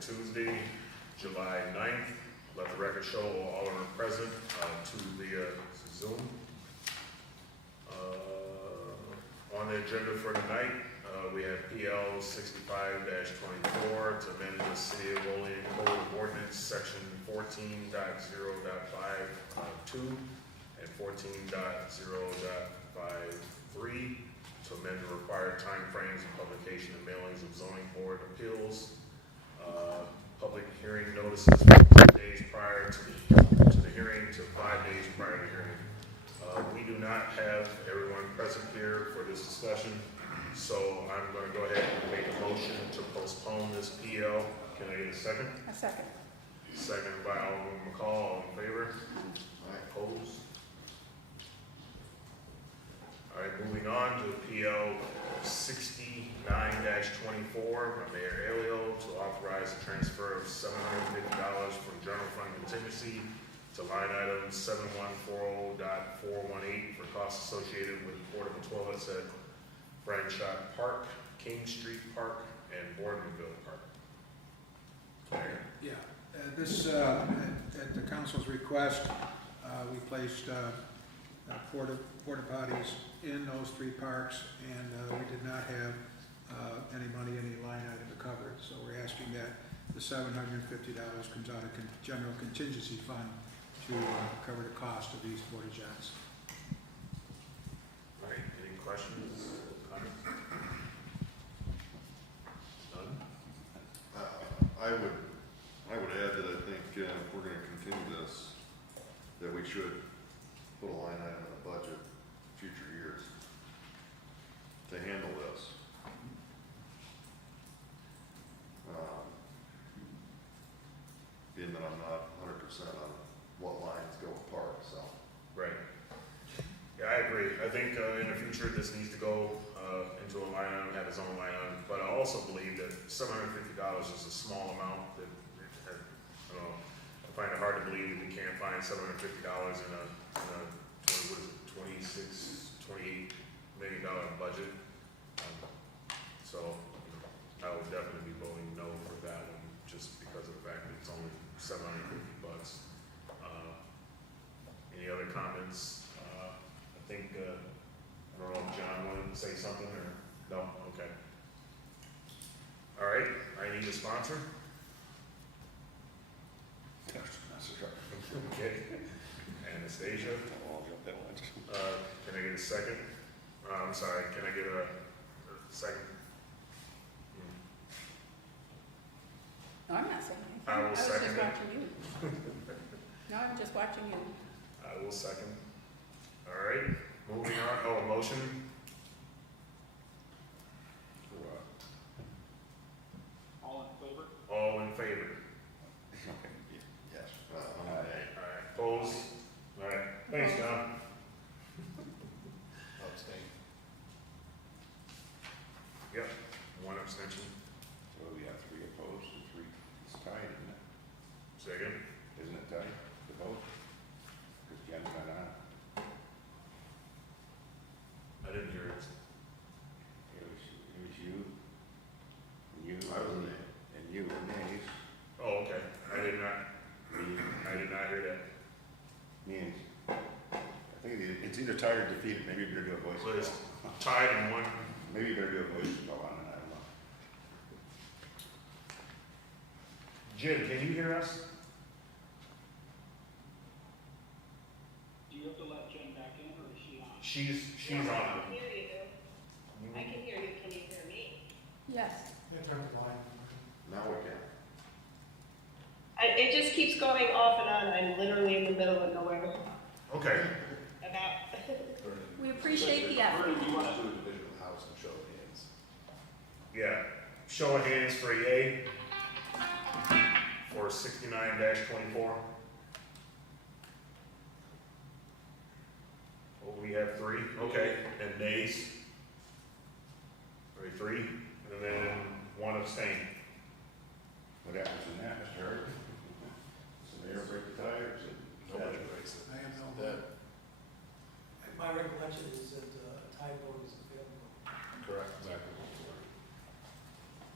Tuesday, July 9th. Let the record show all are present to the Zoom. On the agenda for tonight, we have PL 65-24 to amend the City of Olean Code of Ordinance Section 14.0.52 and 14.0.53 to amend the required timeframes of publication and mailings of zoning board appeals. Public hearing notices from 10 days prior to the hearing to 5 days prior to the hearing. We do not have everyone present here for this discussion, so I'm going to go ahead and make a motion to postpone this PL. Can I get a second? A second. Second by Alderman McCall. All in favor? Opposed? All right, moving on to PL 69-24 by Mayor Elio to authorize the transfer of $750 from general fund contingency to line item 7140.418 for costs associated with portable toilets at Franchot Park, King Street Park, and Boardmanville Park. Yeah, this, at the council's request, we placed porta potties in those three parks, and we did not have any money, any line item to cover it. So we're asking that the $750 comes out of general contingency fund to cover the cost of these porta johns. All right, any questions? Comments? None? I would add that I think if we're going to continue this, that we should put a line item in the budget future years to handle this. Being that I'm not 100% on what lines go apart, so. Right. Yeah, I agree. I think in the future this needs to go into a line item, have its own line item. But I also believe that $750 is a small amount. That I don't know. I find it hard to believe that we can't find $750 in a 28 million budget. So I would definitely be voting no for that one, just because of the fact that it's only $750. Any other comments? I think, I don't know if John wanted to say something or, no? Okay. All right, I need a sponsor. Okay. Anastasia. Can I get a second? I'm sorry, can I get a second? No, I'm not saying anything. I will was second just it. watching you. No, I'm just watching you. I will second. All right, moving on. Oh, a motion? All in favor? All in favor? Yes. All right, opposed? All right, thanks, John. Abstain. Yep, one abstention. So we have 3 opposed and 3, it's tied, isn't it? Second? Isn't it tied, the vote? Because Jen's not on. I didn't hear it. It was you, and you, I was a nay. and you were nays. Oh, okay, I did not hear that. Me and, I think it's either tied or defeated, maybe you better do a voice So it's vote. tied in one. Maybe you better do a voice vote on it, I don't know. Jim, can you hear us? Do you have to let Jen back in, or is she on? She's Yes, on. I can hear you. I can hear you. Can you hear me? Yes. Now we can. It just keeps going off and on. I'm literally in the middle of nowhere. Okay. About. We appreciate the effort. Bernie, do you want to? Do a division of the house and show of hands. Yeah. Show of hands for yay. For 69-24. Oh, we have 3. Okay. And nays. 3. And then 1 abstain. What happens in that, Mr. Hurd? Does the mayor break the tie, or is it? Nobody breaks it. I have no. That, My recollection is that tie vote is available. Correct. Exactly.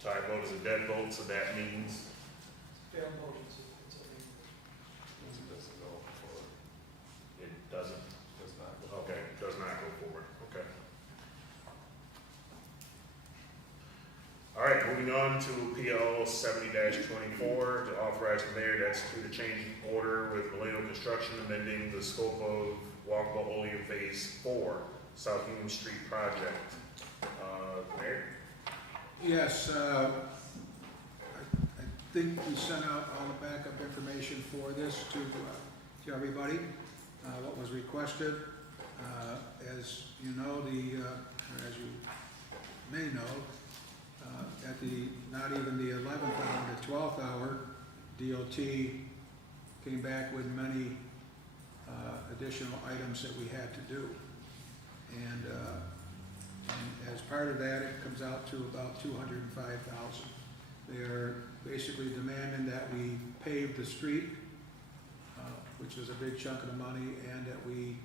Tie vote is a dead vote, so that means motions, it's a main. It doesn't go forward. It doesn't, Does not. okay, does not go forward, okay. All right, moving on to PL 70-24, to authorize the mayor to execute a change order with Olean Construction amending the scope of walkable Olean Phase 4, South Union Street project. Mayor? Yes, I think we sent out all the backup information for this to everybody, what was requested. As you know, or as you may know, at the, not even the 11th hour, the 12th hour, DOT came back with many additional items that we had to do. And as part of that, it comes out to about $205,000. They're basically demanding that we pave the street, which is a big chunk of the money, and that we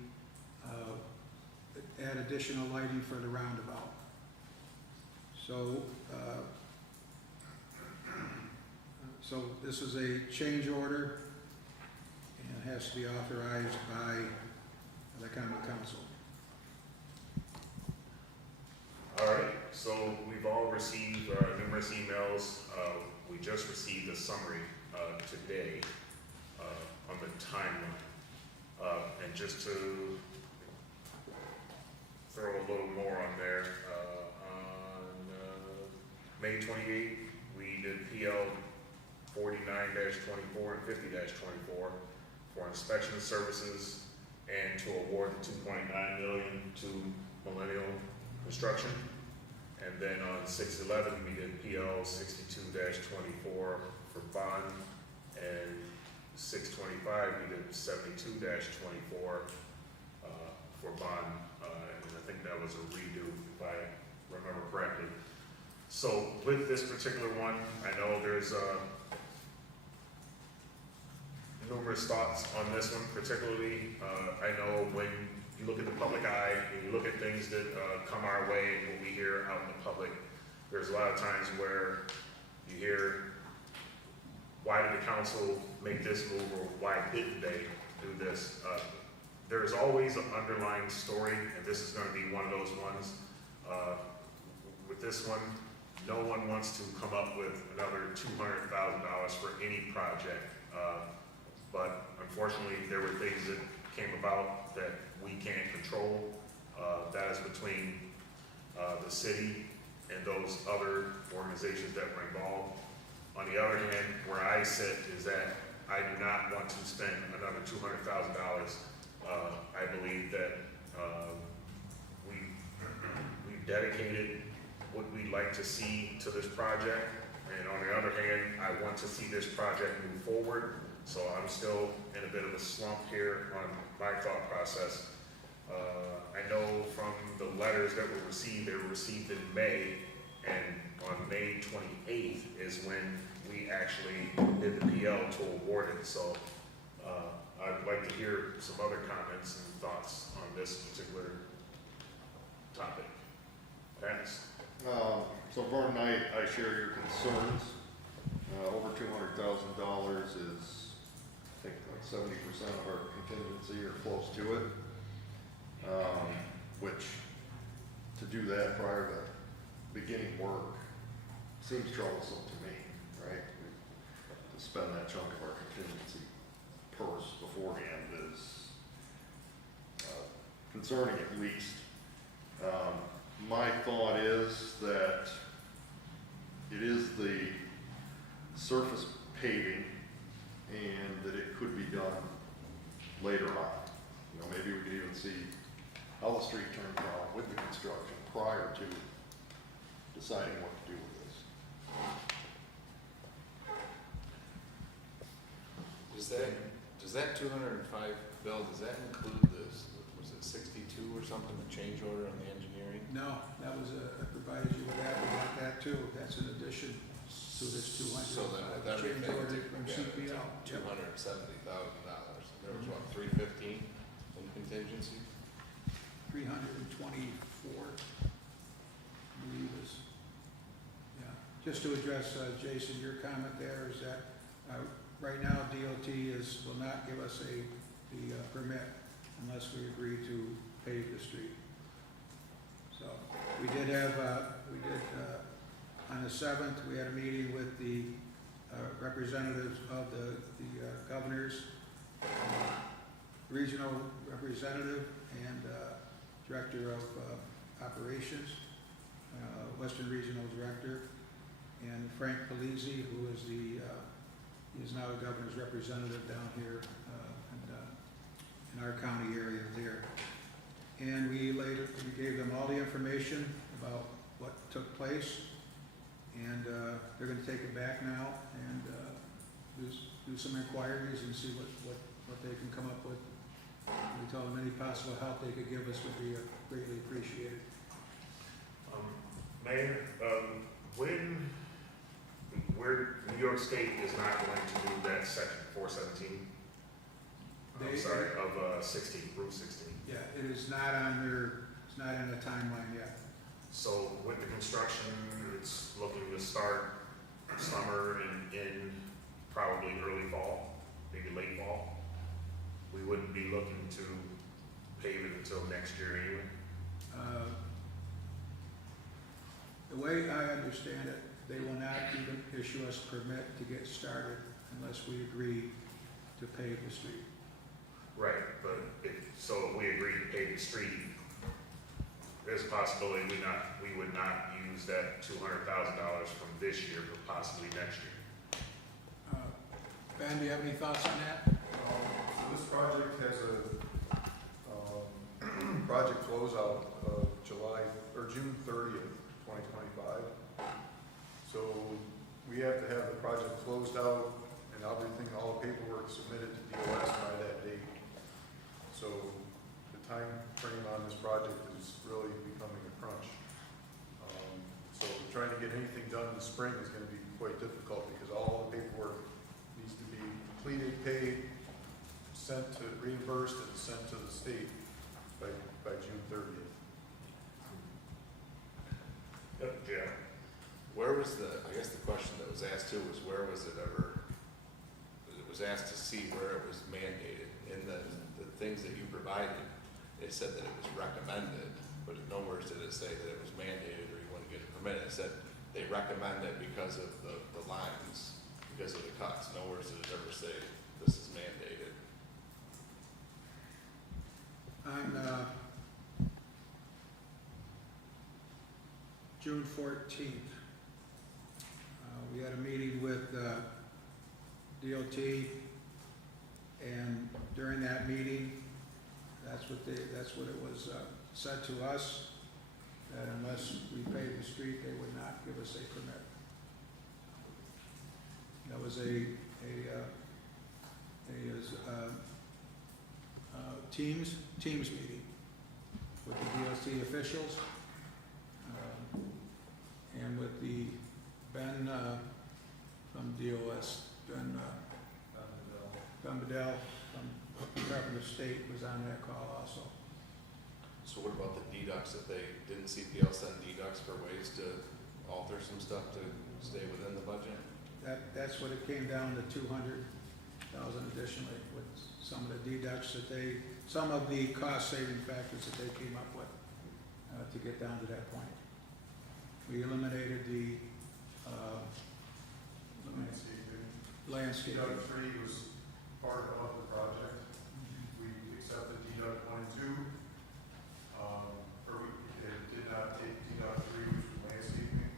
add additional lighting for the roundabout. So this is a change order and has to be authorized by the common council. All right, so we've all received numerous emails. We just received a summary today on the timeline. And just to throw a little more on there, on May 28th, we did PL 49-24 and 50-24 for inspection services and to award the $2.9 million to Millennial Construction. And then on 6/11, we did PL 62-24 for bond, and 6/25, we did 72-24 for bond, and I think that was a redo, if I remember correctly. So with this particular one, I know there's numerous thoughts on this one particularly. I know when you look at the public eye, and you look at things that come our way and what we hear out in the public, there's a lot of times where you hear, why did the council make this move, or why didn't they do this? There's always an underlying story, and this is going to be one of those ones. With this one, no one wants to come up with another $200,000 for any project. But unfortunately, there were things that came about that we can't control. That is between the city and those other organizations that were involved. On the other hand, where I sit is that I do not want to spend another $200,000. I believe that we've dedicated what we'd like to see to this project. And on the other hand, I want to see this project move forward. So I'm still in a bit of a slump here on my thought process. I know from the letters that were received, they were received in May, and on May 28th is when we actually did the PL to award it. So I'd like to hear some other comments and thoughts on this particular topic. Thanks. So Vern, I share your concerns. Over $200,000 is, I think, like 70% of our contingency or close to it. Which, to do that prior to beginning work seems troublesome to me, right? To spend that chunk of our contingency purse beforehand is concerning at least. My thought is that it is the surface paving and that it could be done later on. You know, maybe we could even see how the street turns out with the construction prior to deciding what to do with this. Does that 205 bill, does that include this, was it 62 or something, the change order on the engineering? No, that was I provided you with that, we got that too. That's in addition to this 200. So then with everything Change order from together, CPL. it's Yep. $270,000. There was what, 315 in contingency? 324, I believe is, yeah. Just to address, Jason, your comment there is that will not give us the permit unless we agree to pave the street. So, we did have, on the 7th, we had a meeting with the representatives of the governor's regional representative and director of operations, Western Regional Director, and Frank Polizzi, who is is now the governor's representative down here in our county area there. And we gave them all the information about what took place, and they're going to take it back now and do some inquiries and see what they can come up with. We told them any possible help they could give us would be greatly appreciated. Mayor, where New York State is not going to do that section 417, I'm sorry, of 16, Route 16. Yeah, it is not on it's not in the timeline yet. So with the construction, it's looking to start summer and in probably early fall, maybe late fall. We wouldn't be looking to pave it until next year anyway. The way I understand it, they will not even issue us a permit to get started unless we agree to pave the street. Right, but if we agree to pave the street, there's a possibility we would not use that $200,000 from this year, but possibly next year. Ben, do you have any thoughts on that? So this project has a project closeout of June 30th, 2025. So we have to have the project closed out and everything, all the paperwork submitted to DOS by that date. So the time frame on this project is really becoming a crunch. So trying to get anything done in the spring is going to be quite difficult because all the paperwork needs to be completed, paid, sent to reimbursed, and sent to the state by June 30th. Yep, yeah. Where was I guess the question that was asked too was where was it ever, it was asked to see where it was mandated. In the things that you provided, it said that it was recommended, but nowhere did it say that it was mandated or you wouldn't get a permit. It said they recommend it because of the lines, because of the cuts. Nowhere did it ever say this is mandated. On June 14th, we had a meeting with DOT, and during that meeting, that's what it was said to us, that unless we pave the street, they would not give us a permit. That was a Teams meeting with the DOT officials, and with the Ben from DOS, Ben Bedell from Department of State was on that call also. So what about the deducts, that didn't CPL send deducts for ways to alter some stuff to stay within the budget? That's what it came down to, 200,000 additionally, with some of the deducts some of the cost saving factors that they came up with to get down to that point. We eliminated the landscape. Deduct 3 was part of the project. We accepted deduct 1 and 2. It did not take deduct 3, which was landscaping.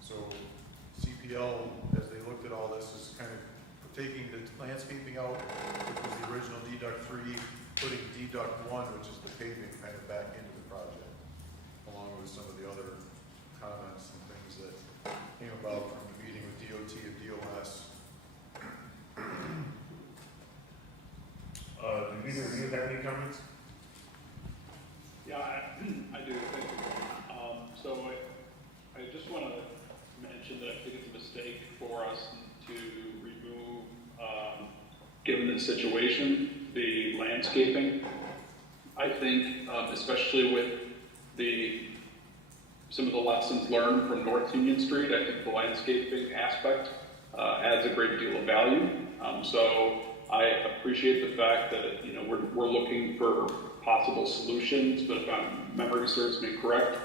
So CPL, as they looked at all this, is kind of taking the landscaping out, which was the original deduct 3, putting deduct 1, which is the paving, kind of back into the project, along with some of the other comments and things that came about from the meeting with DOT and DOS. Do either of you have any comments? Yeah, I do, thank you. So I just want to mention that I think it's a mistake for us to remove, given the situation, the landscaping. I think, especially with some of the lessons learned from North Union Street, I think the landscaping aspect adds a great deal of value. So I appreciate the fact that, you know, we're looking for possible solutions, but if my memory serves me correct,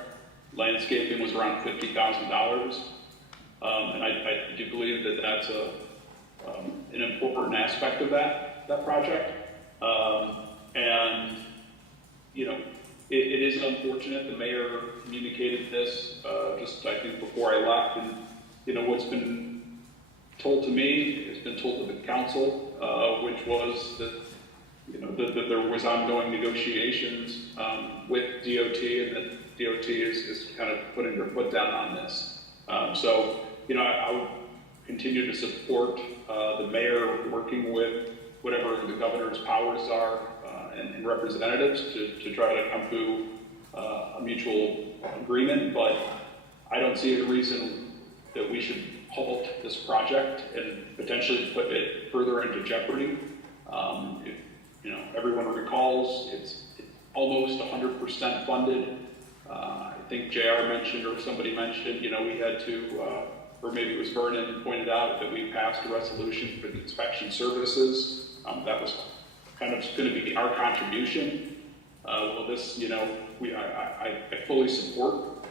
landscaping was around $50,000. And I do believe that that's an important aspect of that project. And, you know, it is unfortunate. The mayor communicated this just, I think, before I left. And, you know, what's been told to me has been told to the council, which was that, you know, that there was ongoing negotiations with DOT, and that DOT is kind of putting their foot down on this. So, you know, I would continue to support the mayor working with whatever the governor's powers are and representatives to try to come to a mutual agreement. But I don't see a reason that we should halt this project and potentially put it further into jeopardy. If, you know, everyone recalls, it's almost 100% funded. I think JR mentioned, or somebody mentioned, you know, we had to, or maybe it was Vernon pointed out that we passed a resolution for the inspection services. That was kind of going to be our contribution. Well, this, you know, I fully support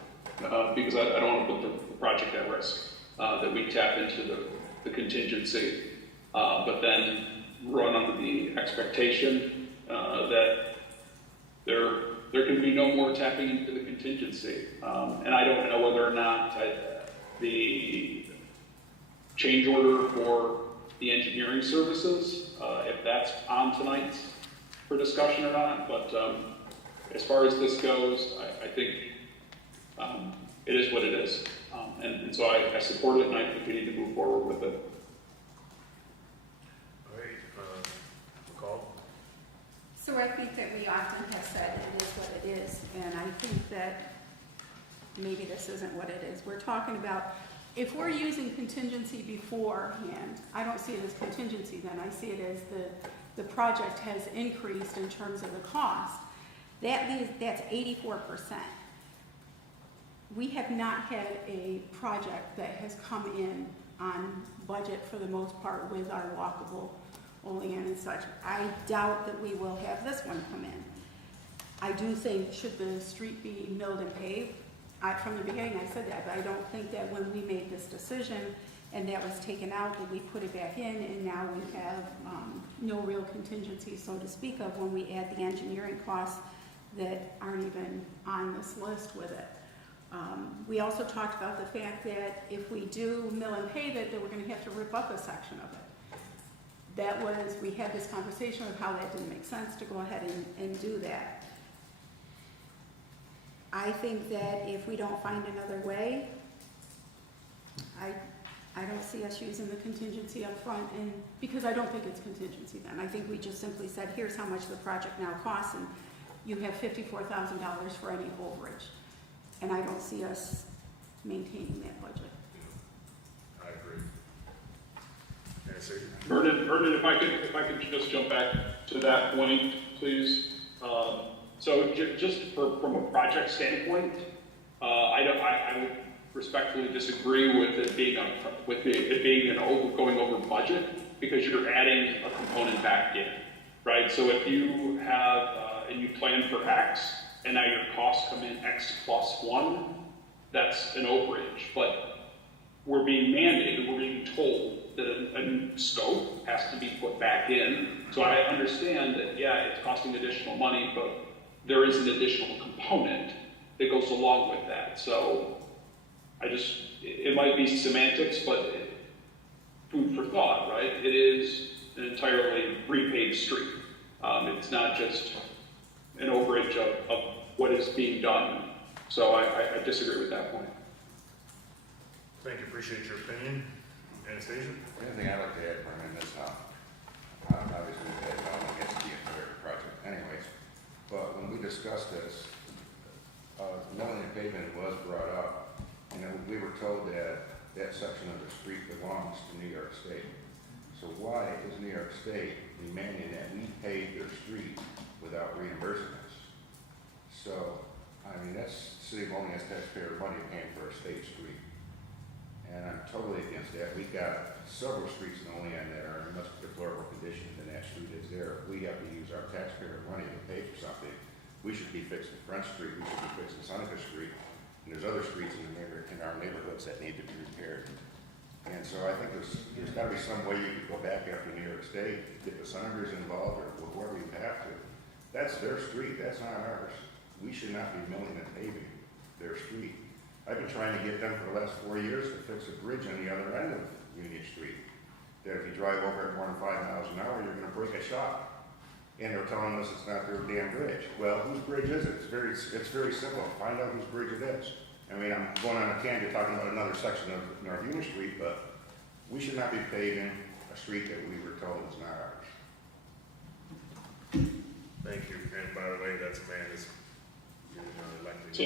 because I don't want to put the project at risk. That we tap into the contingency, but then run under the expectation that there can be no more tapping into the contingency. And I don't know whether or not the change order for the engineering services, if that's on tonight for discussion or not, but as far as this goes, I think it is what it is. And so I support it, and I think we need to move forward with it. All right, McCall? So I think that we often have said it is what it is, and I think that maybe this isn't what it is. We're talking about, if we're using contingency beforehand, I don't see it as contingency then. I see it as the project has increased in terms of the cost. That's 84%. We have not had a project that has come in on budget for the most part with our walkable Olean and such. I doubt that we will have this one come in. I do think, should the street be milled and paved? From the beginning I said that, but I don't think that when we made this decision and that was taken out, that we put it back in, and now we have no real contingency, so to speak, of when we add the engineering costs that aren't even on this list with it. We also talked about the fact that if we do mill and pave it, that we're going to have to rip up a section of it. We had this conversation of how that didn't make sense to go ahead and do that. I think that if we don't find another way, I don't see us using the contingency up front, and because I don't think it's contingency then. I think we just simply said, here's how much the project now costs, and you have $54,000 for any overage. And I don't see us maintaining that budget. I agree. Nancy? Vernon, if I could just jump back to that point, please. So just from a project standpoint, I would respectfully disagree with it being going over budget, because you're adding a component back in, right? So if you have and you plan for X, and now your costs come in X plus 1, that's an overage. But we're being mandated, we're being told that a new scope has to be put back in. So I understand that, yeah, it's costing additional money, but there is an additional component that goes along with that. So it might be semantics, but food for thought, right? It is an entirely repaid street. It's not just an overage of what is being done. So I disagree with that point. Thank you, appreciate your opinion. Anastasia? The only thing I'd like to add, Vernon, is obviously we've had no one against the entire project anyways, but when we discussed this, milling and pavement was brought up, and we were told that that section of the street belongs to New York State. So why is New York State demanding that we pave their street without reimbursing us? So, I mean, that's city of Olean's taxpayer money paying for a state street. and I'm totally against that. We got several streets in Olean that are in much deplorable condition than that street is there. We have to use our taxpayer money to pay for something. We should be fixing Front Street, we should be fixing Seneca Street, and there's other streets in our neighborhoods that need to be repaired. And so I think there's gotta be some way you could go back after New York State, get the senators involved, or whoever you have to. That's their street, that's not ours. We should not be milling and paving their street. I've been trying to get them for the last 4 years to fix a bridge on the other end of Union Street. That if you drive over at more than 5 miles an hour, you're gonna break a shock. And they're telling us it's not their damn bridge. Well, whose bridge is it? It's very simple. Find out whose bridge it is. I mean, I'm going on a tangent talking about another section of North Union Street, but we should not be paving a street that we were told is not ours. Thank you, and by the way, that's a man that's, elected. So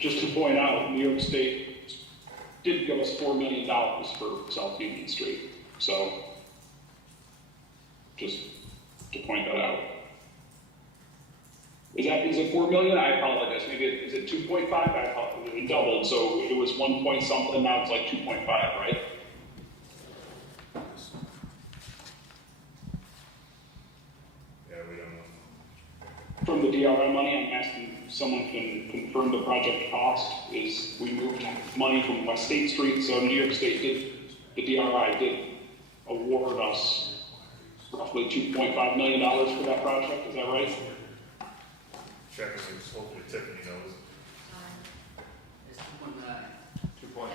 just to point out, New York State did give us $4 million for South Union Street. So, just to point that out. Is it 4 million? I apologize. Maybe is it 2.5? I apologize. It doubled. So it was 1 point something. Now it's like 2.5, right? Yeah, we don't know. From the DRI money, I'm asking if someone can confirm the project cost. Is we moved money from West State Street, so New York State the DRI did award us roughly $2.5 million for that project. Is that right? Check with, hopefully Tiffany knows. It's 2.9. 2.9.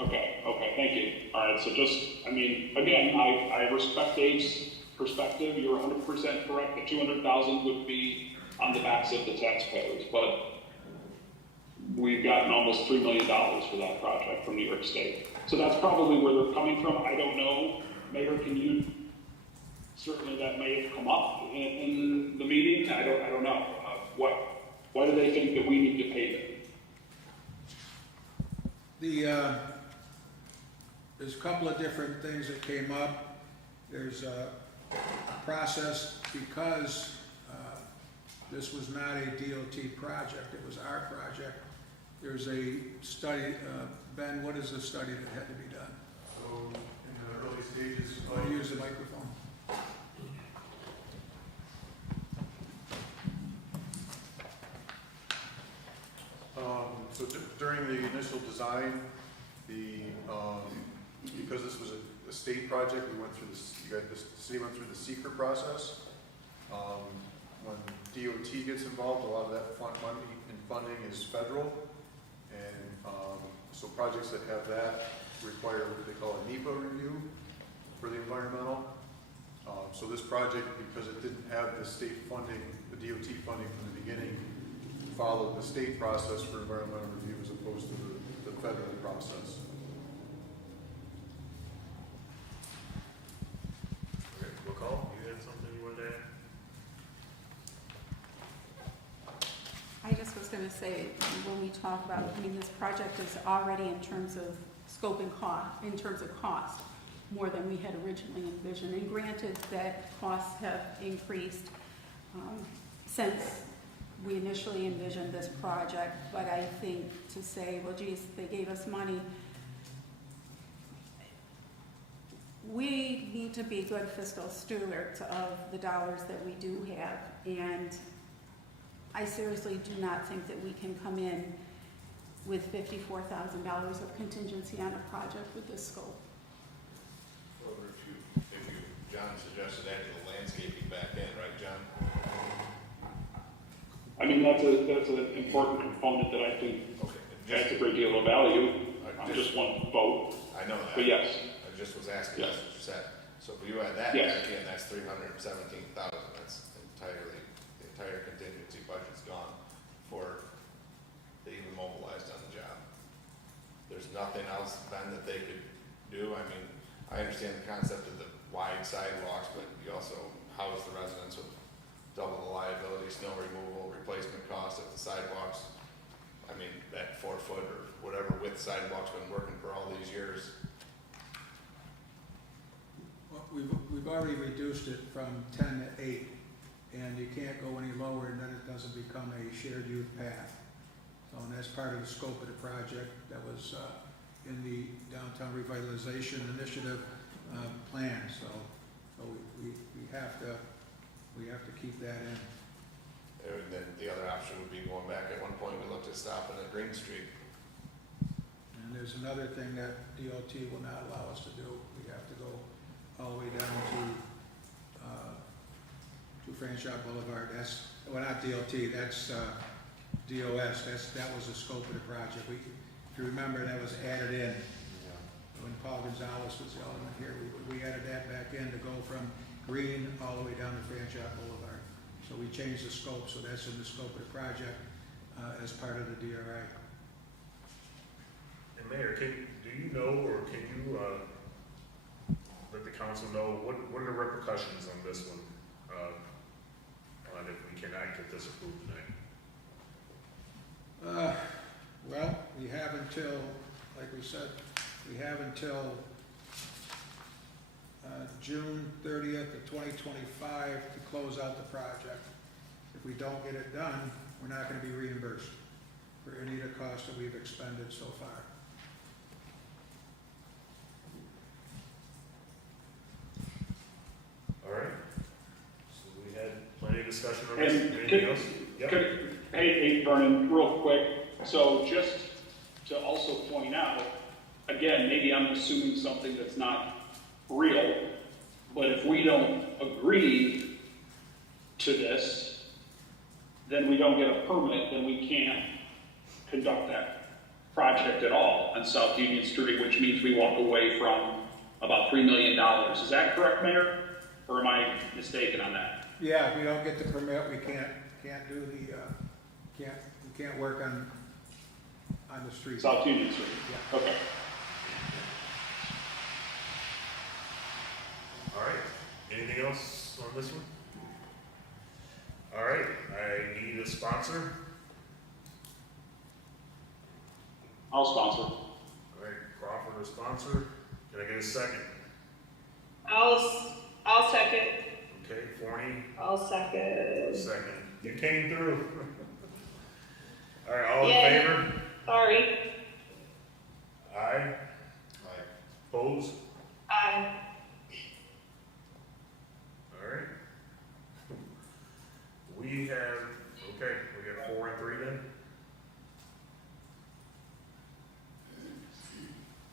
Okay, thank you. All right, so just, I mean, again, I respect Dave's perspective. You're 100% correct. The 200,000 would be on the backs of the taxpayers, but we've gotten almost $3 million for that project from New York State. So that's probably where they're coming from. I don't know. Mayor, can you, certainly that may have come up in the meeting. I don't know. Why do they think that we need to pay them? There's a couple of different things that came up. There's a process because this was not a DOT project, it was our project. There's a study, Ben, what is the study that had to be done? So in the early stages, Use the microphone. so during the initial design, because this was a state project, we went through the city went through the secret process. When DOT gets involved, a lot of that money and funding is federal, and so projects that have that require what they call a NEPA review for the environmental. So this project, because it didn't have the state funding, the DOT funding from the beginning, followed the state process for environmental review as opposed to the federal process. Okay, McCall, you had something you wanted to add? I just was gonna say, when we talk about, I mean, this project is already in terms of scope and cost, in terms of cost, more than we had originally envisioned. And granted that costs have increased since we initially envisioned this project, but I think to say, well, geez, they gave us money. We need to be good fiscal stewards of the dollars that we do have, and I seriously do not think that we can come in with $54,000 of contingency on a project with this scope. Or if you, John suggested adding the landscaping back in, right, John? I mean, that's an important component that I think adds a great deal of value. I just want vote. I know that. But yes. I just was asking, Yes. that's what you said. So if you add that Yes. back in, that's 317,000. That's entirely, the entire contingency budget's gone for they even mobilized on the job. There's nothing else, Ben, that they could do. I mean, I understand the concept of the wide sidewalks, but you also house the residents with double the liability, snow removal, replacement costs of the sidewalks. I mean, that 4 foot or whatever width sidewalk's been working for all these years. Well, we've already reduced it from 10 to 8, and you can't go any lower, and then it doesn't become a shared use path. and that's part of the scope of the project that was in the downtown revitalization initiative plan, so we have to keep that in. And then the other option would be going back, at one point, we looked at stopping at Green Street. And there's another thing that DOT will not allow us to do. We have to go all the way down to Franchot Boulevard. That's, well, not DOT, that's DOS. That was the scope of the project. If you remember, that was added in. When Paul Gonzalez was the alderman here, we added that back in to go from Green all the way down to Franchot Boulevard. So we changed the scope, so that's in the scope of the project as part of the DRI. And Mayor, do you know, or can you let the council know, what are the repercussions on this one? On if we cannot get this approved tonight? Well, we have until, like we said, we have until June 30th of 2025 to close out the project. If we don't get it done, we're not going to be reimbursed for any of the costs that we've expended so far. All right. So we had plenty of discussion on And this. Anything else? Yep. Hey, Vernon, real quick, so just to also point out, again, maybe I'm assuming something that's not real, but if we don't agree to this, then we don't get a permit, then we can't conduct that project at all on South Union Street, which means we walk away from about $3 million. Is that correct, Mayor? Or am I mistaken on that? Yeah, if we don't get the permit, we can't do the, we can't work on the street. South Union Street? Yeah. Okay. All right. Anything else on this one? All right. I need a sponsor. I'll sponsor. All right. Crawford, a sponsor. Can I get a second? I'll second. Okay. Forney, I'll second. second. You came through. All right. All in Yay. favor? Sorry. Aye. Opposed? Aye. All right. We have, okay, we got 4 and 3 then?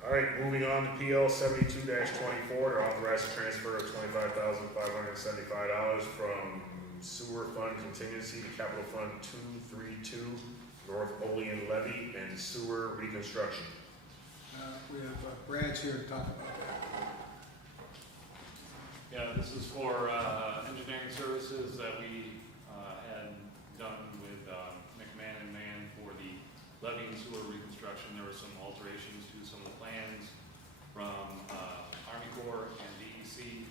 All right, moving on to PL 72-24, to authorize a transfer of $25,575 from sewer fund contingency to capital fund 232, North Olean levy and sewer reconstruction. We have Brad's here to talk about that. Yeah, this is for engineering services that we had done with McMahon and Mann for the levee and sewer reconstruction. There were some alterations to some of the plans from Army Corps and DEC,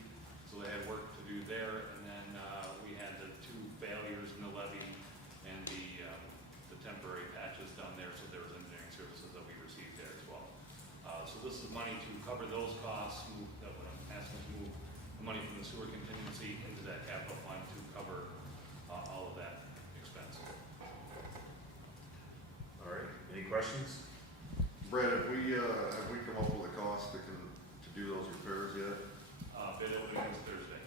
so they had work to do there. And then we had the 2 failures in the levee and the temporary patches done there, so there was engineering services that we received there as well. So this is money to cover those costs, that what I'm asking to move the money from the sewer contingency into that capital fund to cover all of that expense. All right, any questions? Brad, have we come up with a cost to do those repairs yet? Bid opening is Thursday.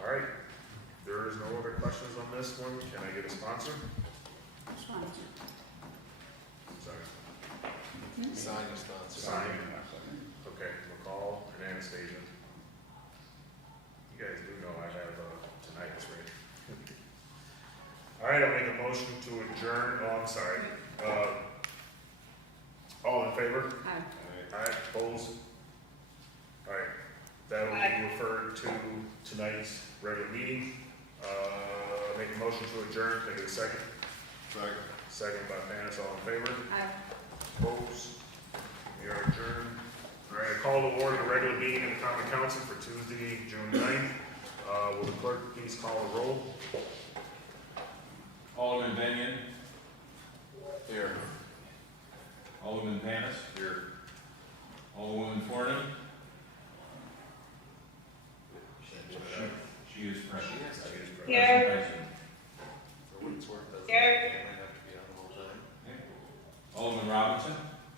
All right, there is no other questions on this one. Can I get a sponsor? Sponsor. Sorry. Sign the sponsor. Sign. Okay, McCall and Anastasia. You guys do know I have tonight's ready. All right, I'll make a motion to adjourn. Oh, I'm sorry. All in favor? Aye. Aye, opposed? All right, that will be referred to tonight's regular meeting. Make a motion to adjourn. Can I get a second? Second. Second by Panis, all in favor? Aye. Opposed? We are adjourned. All right, I call to order the regular meeting of the common council for Tuesday, June 9th. Will the clerk please call the roll? Alderman Benyon. Here. Alderman Panis. Here. Alderwoman Forney.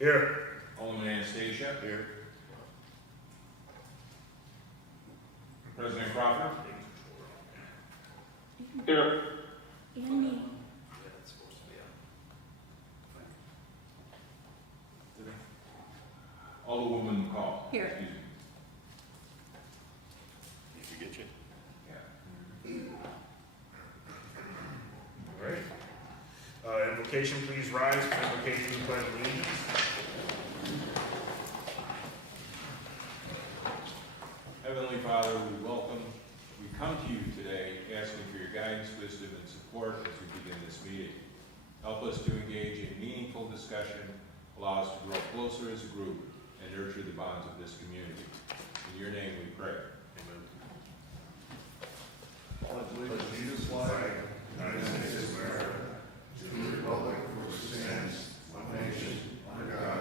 Here. Alderman Anastasia. Here. President Crawford. Here. And me. Alderwoman McCall. Here. Excuse me. Did you get you? Yeah. All right. Invocation, please rise for invocation of the pledge of allegiance. Heavenly Father, we come to you today asking for your guidance, wisdom, and support as we begin this meeting. Help us to engage in meaningful discussion, allow us to grow closer as a group, and nurture the bonds of this community. In your name we pray. Amen. Allegiance to the flag, United States of America, to the republic for which it stands, one nation, under God,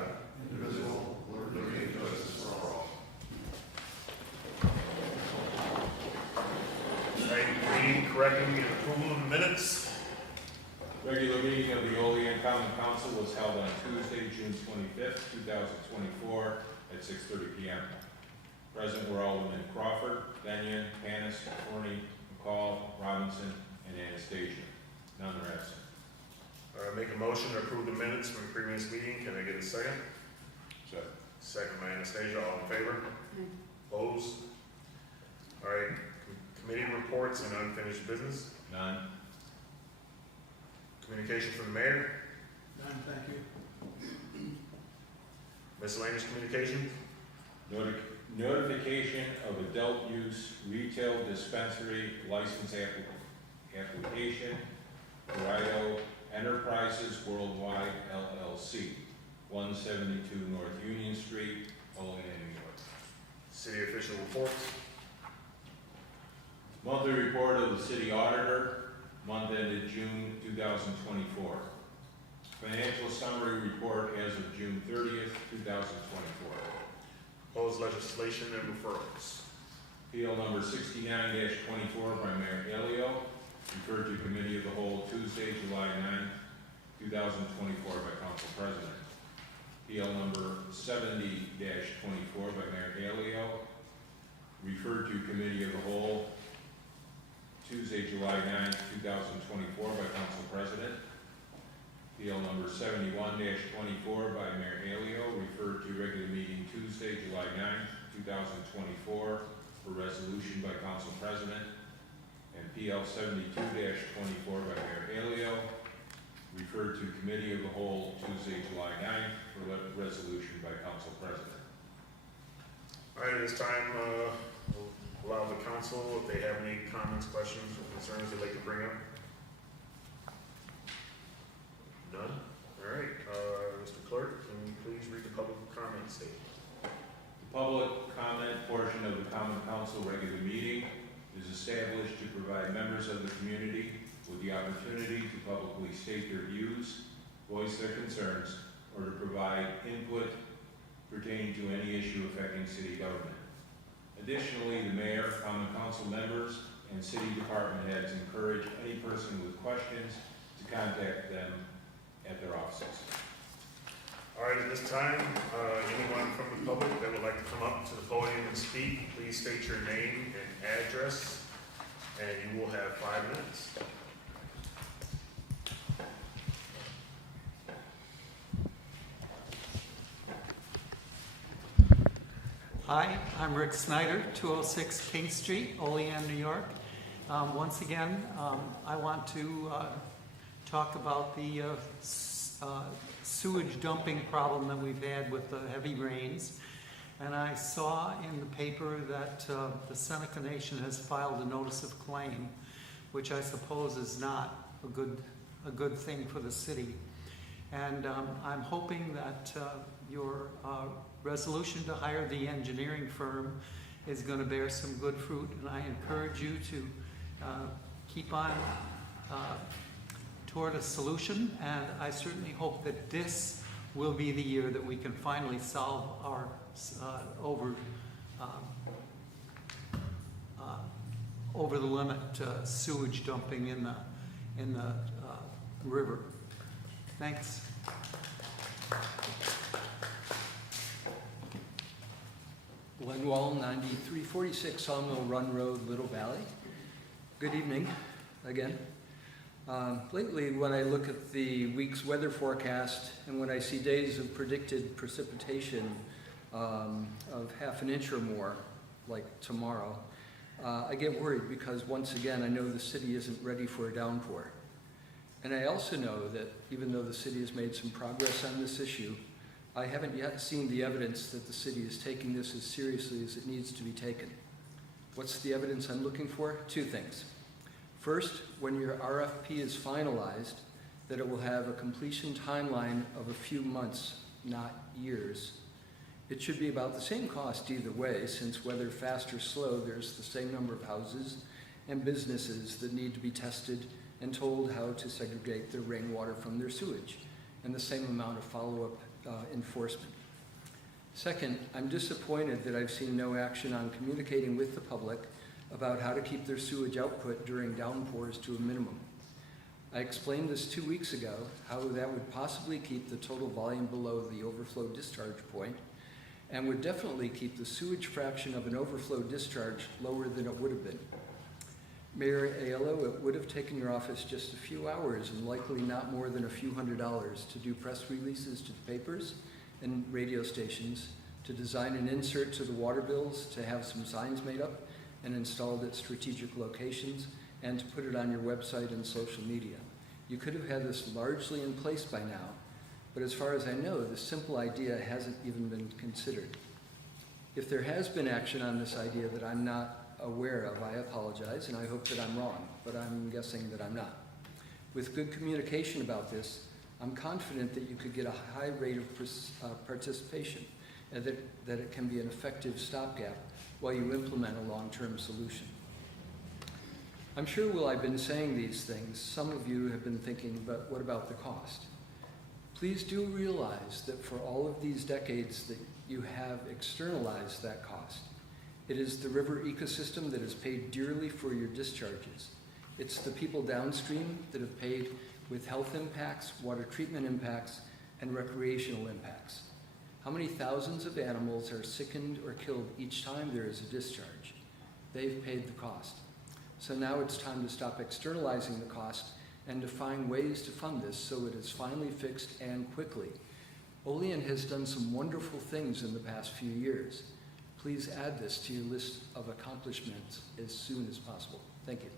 indivisible, with liberty and justice for all. Reading, correcting, and approval of the minutes. Regular meeting of the Olean Common Council was held on Tuesday, June 25th, 2024 at 6:30 p.m. Present were Alderman Crawford, Benyon, Panis, Forney, McCall, Robinson, and Anastasia. None are absent. Make a motion to approve the minutes from the previous meeting. Can I get a second? Second. Second by Anastasia. All in favor? Opposed? All right. Committee reports and unfinished business. None. Communication from the mayor. None, thank you. Miscellaneous communication. Notification of adult use retail dispensary license application, Rido Enterprises Worldwide LLC, 172 North Union Street, Olean, New York. City official reports. Monthly report of the city auditor, month ended June 2024. Financial summary report as of June 30th, 2024. Proposed legislation and referrals. Appeal number 69-24 by Mayor Elio, referred to Committee of the Whole Tuesday, July 9th, 2024 by Council President. Appeal number 70-24 by Mayor Elio, referred to Committee of the Whole Tuesday, July 9th, 2024 by Council President. Appeal number 71-24 by Mayor Elio, referred to regular meeting Tuesday, July 9th, 2024 for resolution by Council President. And PL 72-24 by Mayor Elio, referred to Committee of the Whole Tuesday, July 9th for resolution by Council President. All right, at this time, we'll allow the council, if they have any comments, questions, or concerns they'd like to bring up. None? All right, Mr. Clerk, can you please read the public comment statement? The public comment portion of the Common Council regular meeting is established to provide members of the community with the opportunity to publicly state their views, voice their concerns, or to provide input pertaining to any issue affecting city government. Additionally, the mayor, Common Council members, and city department heads encourage any person with questions to contact them at their offices. All right, at this time, anyone from the public that would like to come up to the podium and speak, please state your name and address, and you will have 5 minutes. Hi, I'm Rick Snyder, 206 King Street, Olean, New York. Once again, I want to talk about the sewage dumping problem that we've had with the heavy rains. And I saw in the paper that the Seneca Nation has filed a notice of claim, which I suppose is not a good thing for the city. And I'm hoping that your resolution to hire the engineering firm is going to bear some good fruit, and I encourage you to keep on toward a solution, and I certainly hope that this will be the year that we can finally solve our over the limit sewage dumping in the river. Thanks. Glenn Wall, 9346 Sawmill Run Road, Little Valley. Good evening again. Lately, when I look at the week's weather forecast and when I see days of predicted precipitation of half an inch or more, like tomorrow, I get worried because once again, I know the city isn't ready for a downpour. And I also know that even though the city has made some progress on this issue, I haven't yet seen the evidence that the city is taking this as seriously as it needs to be taken. What's the evidence I'm looking for? Two things. First, when your RFP is finalized, that it will have a completion timeline of a few months, not years. It should be about the same cost either way, since whether fast or slow, there's the same number of houses and businesses that need to be tested and told how to segregate their rainwater from their sewage, and the same amount of follow-up enforcement. Second, I'm disappointed that I've seen no action on communicating with the public about how to keep their sewage output during downpours to a minimum. I explained this 2 weeks ago, how that would possibly keep the total volume below the overflow discharge point and would definitely keep the sewage fraction of an overflow discharge lower than it would have been. Mayor Aiello, it would have taken your office just a few hours and likely not more than a few $100s to do press releases to the papers and radio stations, to design an insert to the water bills, to have some signs made up and installed at strategic locations, and to put it on your website and social media. You could have had this largely in place by now, but as far as I know, the simple idea hasn't even been considered. If there has been action on this idea that I'm not aware of, I apologize, and I hope that I'm wrong, but I'm guessing that I'm not. With good communication about this, I'm confident that you could get a high rate of participation and that it can be an effective stopgap while you implement a long-term solution. I'm sure while I've been saying these things, some of you have been thinking, but what about the cost? Please do realize that for all of these decades that you have externalized that cost. It is the river ecosystem that has paid dearly for your discharges. It's the people downstream that have paid with health impacts, water treatment impacts, and recreational impacts. How many thousands of animals are sickened or killed each time there is a discharge? They've paid the cost. So now it's time to stop externalizing the cost and to find ways to fund this so it is finally fixed and quickly. Olean has done some wonderful things in the past few years. Please add this to your list of accomplishments as soon as possible. Thank you.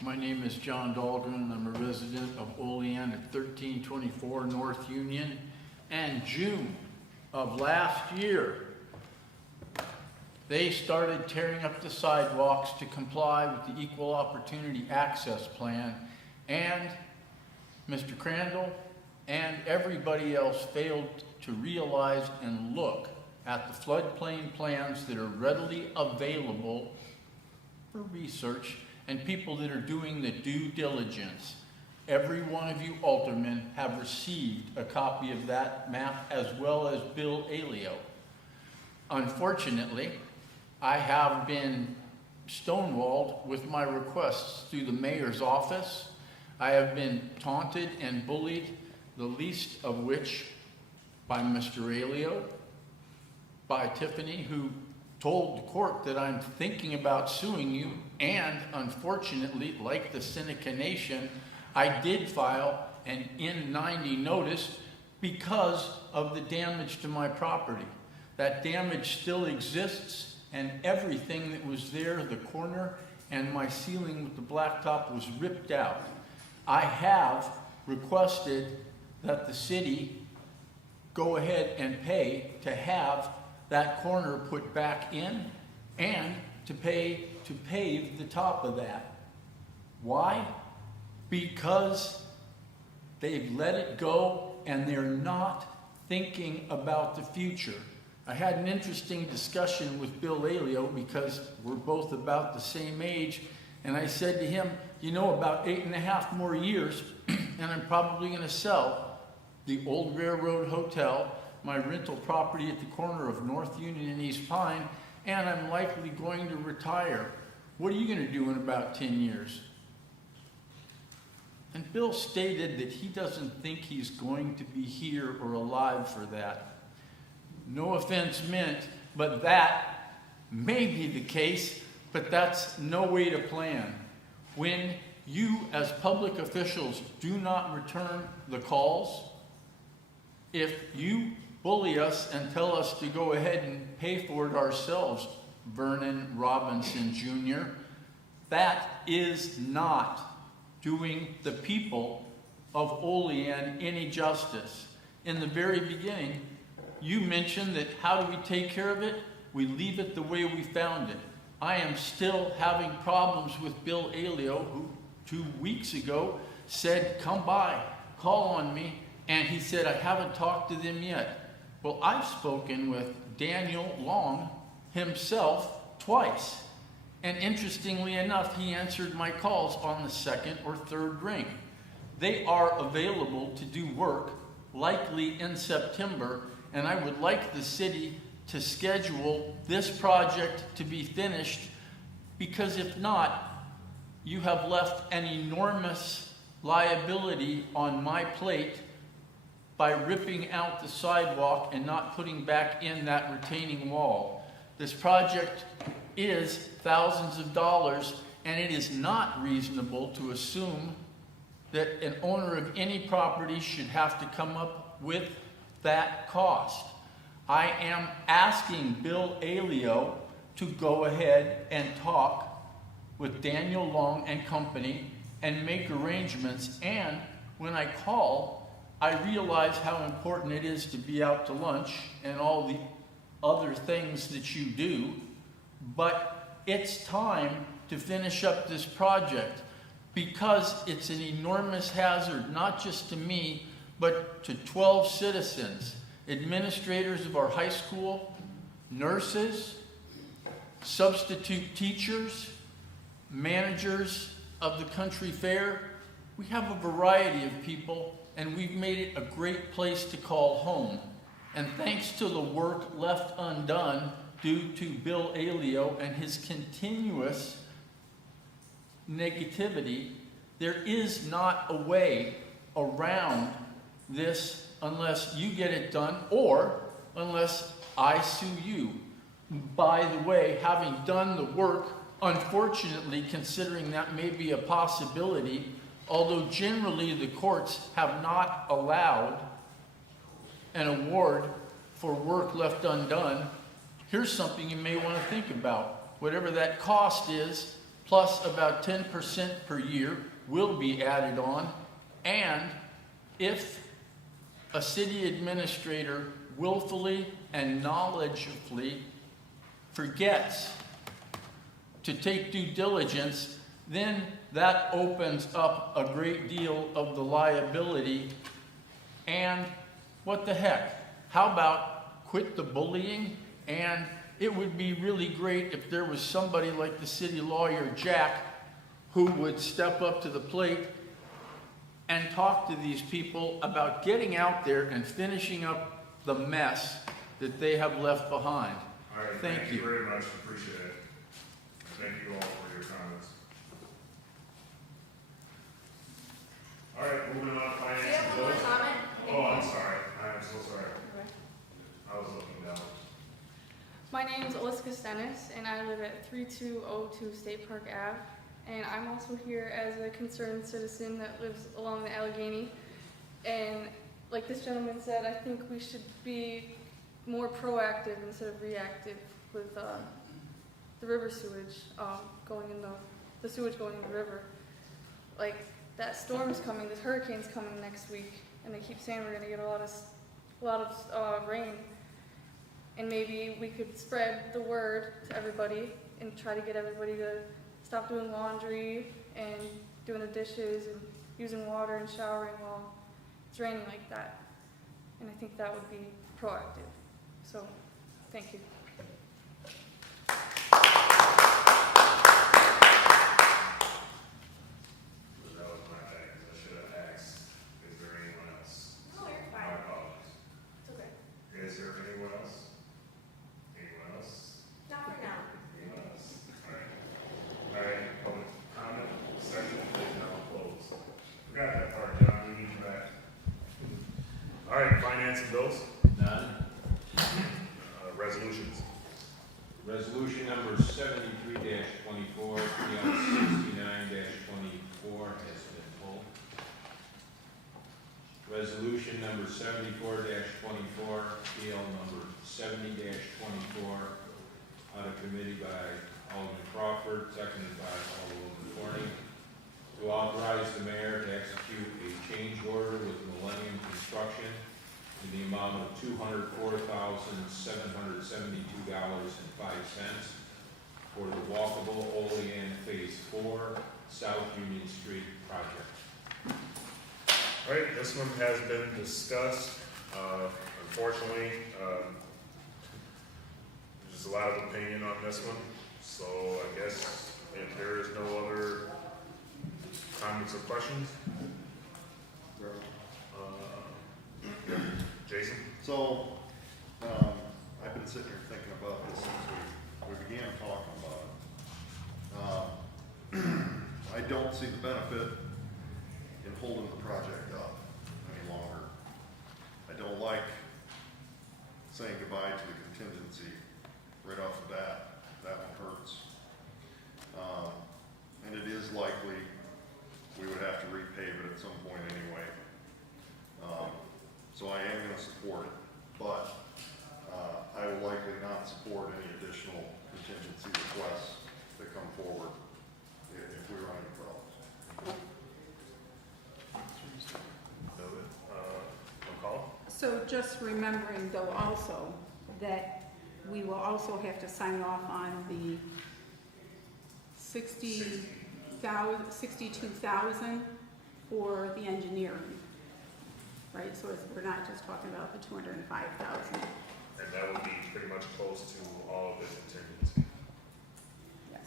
My name is John Dahlgren. I'm a resident of Olean at 1324 North Union. And June of last year, they started tearing up the sidewalks to comply with the Equal Opportunity Access Plan, and Mr. Crandall and everybody else failed to realize and look at the floodplain plans that are readily available for research and people that are doing the due diligence. Every one of you aldermen have received a copy of that map, as well as Bill Ailio. Unfortunately, I have been stonewalled with my requests through the mayor's office. I have been taunted and bullied, the least of which by Mr. Ailio, by Tiffany, who told the court that I'm thinking about suing you, and unfortunately, like the Seneca Nation, I did file an N90 notice because of the damage to my property. That damage still exists, and everything that was there, the corner and my ceiling with the blacktop, was ripped out. I have requested that the city go ahead and pay to have that corner put back in and to pay to pave the top of that. Why? Because they've let it go and they're not thinking about the future. I had an interesting discussion with Bill Ailio because we're both about the same age, and I said to him, you know, about 8.5 more years and I'm probably going to sell the old Railroad Hotel, my rental property at the corner of North Union and East Pine, and I'm likely going to retire. What are you going to do in about 10 years? And Bill stated that he doesn't think he's going to be here or alive for that. No offense meant, but that may be the case, but that's no way to plan. When you, as public officials, do not return the calls, if you bully us and tell us to go ahead and pay for it ourselves, Vernon Robinson Jr., that is not doing the people of Olean any justice. In the very beginning, you mentioned that how do we take care of it? We leave it the way we found it. I am still having problems with Bill Aleo, who 2 weeks ago said, come by, call on me, and he said, I haven't talked to them yet. Well, I've spoken with Daniel Long himself twice. And interestingly enough, he answered my calls on the second or third ring. They are available to do work, likely in September, and I would like the city to schedule this project to be finished, because if not, you have left an enormous liability on my plate by ripping out the sidewalk and not putting back in that retaining wall. This project is thousands of dollars, and it is not reasonable to assume that an owner of any property should have to come up with that cost. I am asking Bill Aleo to go ahead and talk with Daniel Long and company and make arrangements, and when I call, I realize how important it is to be out to lunch and all the other things that you do, but it's time to finish up this project because it's an enormous hazard, not just to me, but to 12 citizens, administrators of our high school, nurses, substitute teachers, managers of the country fair. We have a variety of people, and we've made it a great place to call home. And thanks to the work left undone due to Bill Aleo and his continuous negativity, there is not a way around this unless you get it done or unless I sue you. By the way, having done the work, unfortunately, considering that may be a possibility, although generally the courts have not allowed an award for work left undone, here's something you may want to think about. Whatever that cost is, plus about 10% per year will be added on, and if a city administrator willfully and knowledgeably forgets to take due diligence, then that opens up a great deal of the liability. And what the heck? How about quit the bullying? And it would be really great if there was somebody like the city lawyer, Jack, who would step up to the plate and talk to these people about getting out there and finishing up the mess that they have left behind. All right, thank you very much, appreciate it. Thank you all for your comments. All right, moving on, finance. Do you have one more comment? Oh, I'm sorry, I'm so sorry. I was looking down. My name is Oliska Stennis, and I live at 3202 State Park Ave. And I'm also here as a concerned citizen that lives along the Allegheny. And like this gentleman said, I think we should be more proactive instead of reactive with the river sewage going in the sewage going in the river. Like that storm's coming, this hurricane's coming next week, and they keep saying we're going to get a lot of rain. And maybe we could spread the word to everybody and try to get everybody to stop doing laundry and doing the dishes and using water and showering while it's raining like that. And I think that would be proactive. So, thank you. That was my bad, 'cause I should have asked, is there anyone else? No, you're My fine. apologies. It's okay. Is there anyone else? Anyone else? Not for now. Anyone else? All right. All right, public comment session is now closed. We got finance and bills? None. Resolutions? Resolution number 73-24, PL 69-24 has been pulled. Resolution number 74-24, PL number 70-24, out of committee by Alderman Crawford, seconded by Alderman Forney, to authorize the mayor to execute a change order with Millennium Construction in the amount of $204,772.05 for the walkable Olean Phase 4 South Union Street project. All right, this one has been discussed. Unfortunately, there's a lot of opinion on this one, so I guess if there is no other comments or questions? Jason? So, I've been sitting here thinking about this since we began talking about it. I don't see the benefit in holding the project up any longer. I don't like saying goodbye to the contingency right off the bat. That one hurts. And it is likely we would have to repave it at some point anyway. So I am going to support it, but I will likely not support any additional contingency requests that come forward if we run into problems. McCall? So just remembering though also that we will also have to sign off on the 62,000 for the engineering, right? So we're not just talking about the 205,000. And that would be pretty much close to all of the contingency. Yes.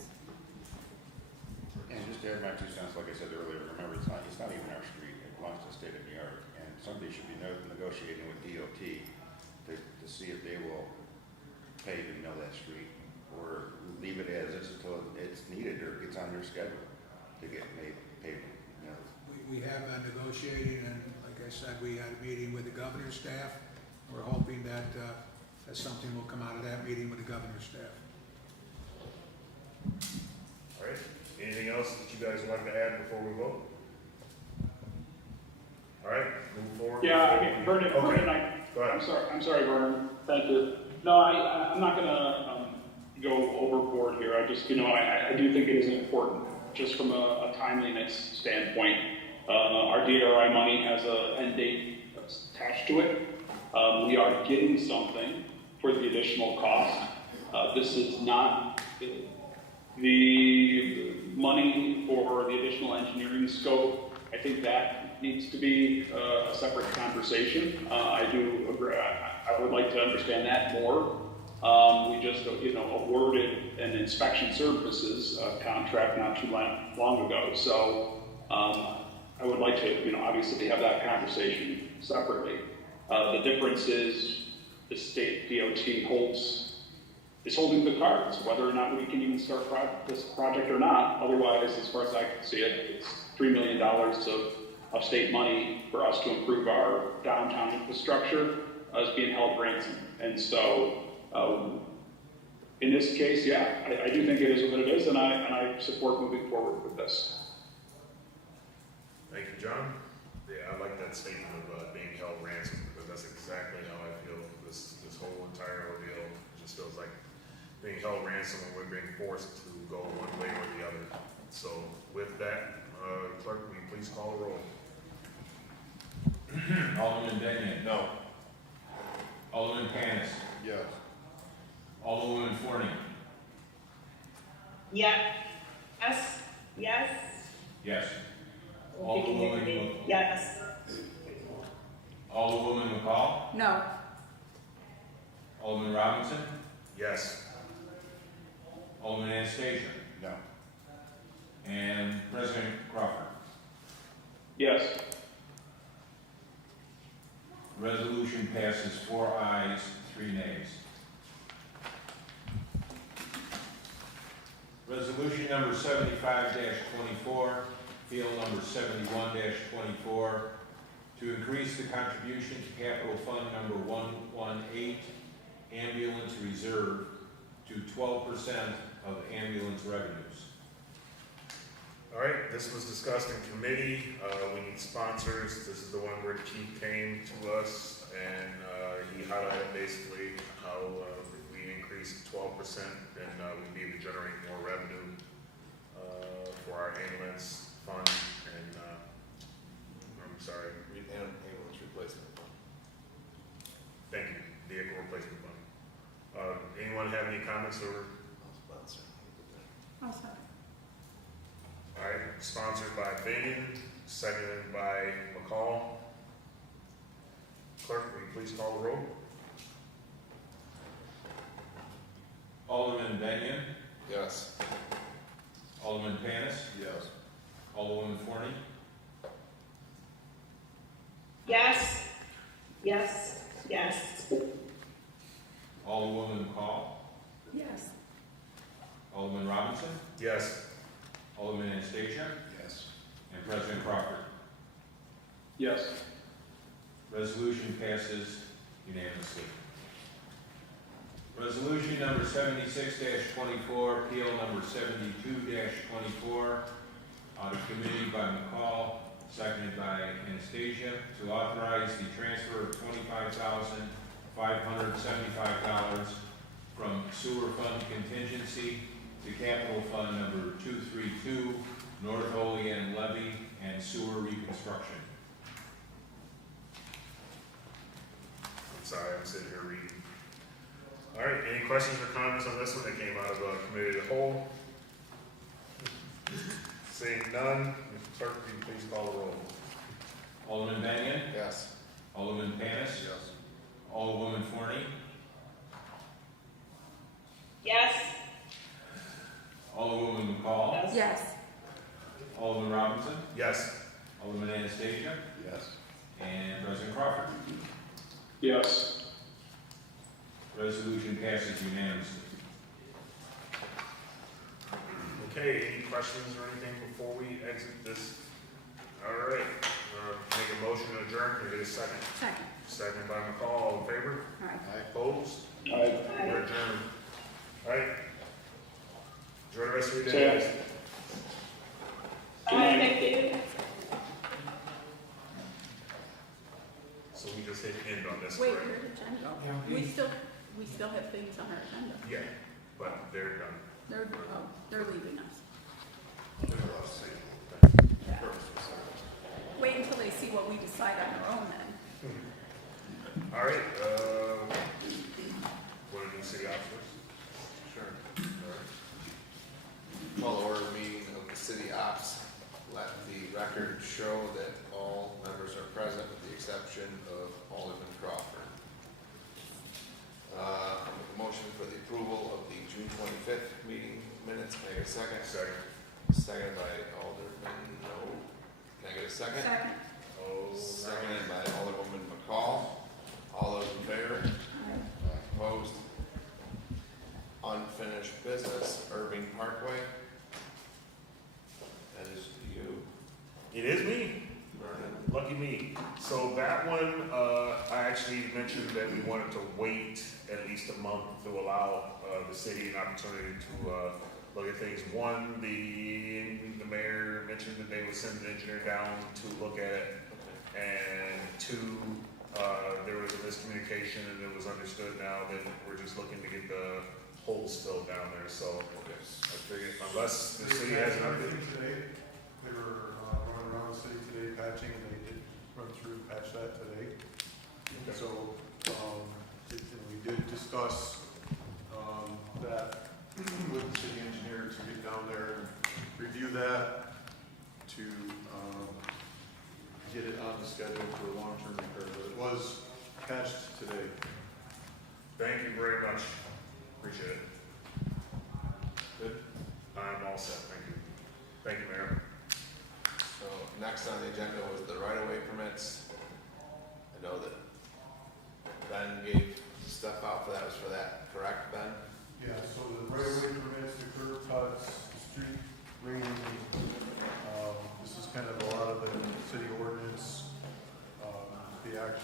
And just to add my 2 cents, like I said earlier, remember, it's not even our street, it belongs to the state of New York, and somebody should be negotiating with DOT to see if they will pave and mill that street, or leave it as is until it's needed or gets on their schedule to get paved, you know. We have been negotiating, and like I said, we had a meeting with the governor's staff. We're hoping that something will come out of that meeting with the governor's staff. All right, anything else that you guys would like to add before we vote? All right, move forward. Yeah, I mean, Vernon, Okay. Go ahead. I'm sorry, Vernon, thank you. No, I'm not gonna, go overboard here, I just, I do think it is important, just from a timeliness standpoint. Our DRI money has a end date attached to it. We are getting something for the additional cost. This is not the money for the additional engineering scope. I think that needs to be a separate conversation. I do agree. I would like to understand that more. We just, awarded an inspection services contract not too long ago. So I would like to, obviously have that conversation separately. The difference is the state DOT is holding the cards, whether or not we can even start this project or not. Otherwise, as far as I can see it, it's $3 million of state money for us to improve our downtown infrastructure is being held ransom. And so, in this case, yeah, I do think it is what it is, and I support moving forward with this. Thank you, John. Yeah, I like that statement of being held ransom, because that's exactly how I feel this whole entire ordeal. It just feels like being held ransom and we're being forced to go one way or the other. So with that, clerk, will you please call the roll? Alderman Benyon? No. Alderman Panis? Yes. Alderwoman Forney? Yes. Yes. Yes. Yes. Alderwoman. Yes. Alderwoman McCall? No. Alderman Robinson? Yes. Alderman Anastasia? No. And President Crawford? Yes. Resolution passes 4 ayes, 3 nays. Resolution number 75-24, PL number 71-24, to increase the contribution to capital fund number 118, ambulance reserve, to 12% of ambulance revenues. All right, this was discussed in committee. We need sponsors. This is the one where the chief came to us and he highlighted basically how if we increase 12%, then we'd be able to generate more revenue for our ambulance fund and, I'm sorry, Ambulance replacement fund. thank you, vehicle replacement fund. Anyone have any comments or? I'll sponsor. I'll second. All right, sponsored by Binion, seconded by McCall. Clerk, will you please call the roll? Alderman Benyon, Yes. Alderman Panis, Yes. Alderwoman Forney, Yes. Yes. Yes. Alderwoman McCall, Yes. Alderman Robinson, Yes. Alderman Anastasia, Yes. and President Crawford. Yes. Resolution passes unanimously. Resolution number 76-24, appeal number 72-24, out of committee by McCall, seconded by Anastasia, to authorize the transfer of $25,575 from sewer fund contingency to capital fund number 232, North Olean levy and sewer reconstruction. I'm sorry, I'm sitting here reading. All right, any questions or comments on this one that came out of committee of the whole? Seeing none, Mr. Clerk, will you please call the roll? Alderman Benyon, Yes. Alderman Panis, Yes. Alderwoman Forney, Yes. Alderwoman McCall, Yes. Alderman Robinson, Yes. Alderman Anastasia, Yes. and President Crawford. Yes. Resolution passes unanimously. Okay, any questions or anything before we exit this? All right, make a motion to adjourn, can I get a second? Second. Second by McCall, all in favor? All right. Opposed? Aye. We're adjourned. All right. Enjoy the rest of your day. Okay. guys. Thank you. So we just hit end on this, Wait, correct? your agenda. We still have things on our agenda. Yeah, but they're done. They're leaving us. There's a lot to say. Yeah. Purposeful silence. Wait until they see what we decide on our own then. All right, want to do city officers? Sure. All right. Call to order meeting of the city ops. Let the record show that all members are present with the exception of Alderman Crawford. I'll make a motion for the approval of the June 25th meeting minutes. Can I get a second? Second. Seconded by Alderman, no. Can I get a second? Second. Oh, Seconded by Alderwoman McCall. All those in favor? Opposed? Unfinished business, Irving Parkway. That is you, it is me. Vernon. Lucky me. So that one, I actually mentioned that we wanted to wait at least a month to allow the city an opportunity to look at things. One, the mayor mentioned that they would send an engineer down to look at it. And two, there was a miscommunication and it was understood now that we're just looking to get the holes filled down there. So I figured unless the city has an update. Today, they were running around the city today patching, and they did run through and patch that today. So, we did discuss, that with the city engineer to get down there and review that, to, get it on the schedule for a long-term repair, but it was patched today. Thank you very much. Appreciate it. Good. I'm all set. Thank you. Thank you, Mayor. So next on the agenda was the right-of-way permits. I know that Ben gave stuff out for that, was for that, correct, Ben? Yeah, so the right-of-way permits, the curb cuts, the street grading, this is kind of a lot of the city ordinance,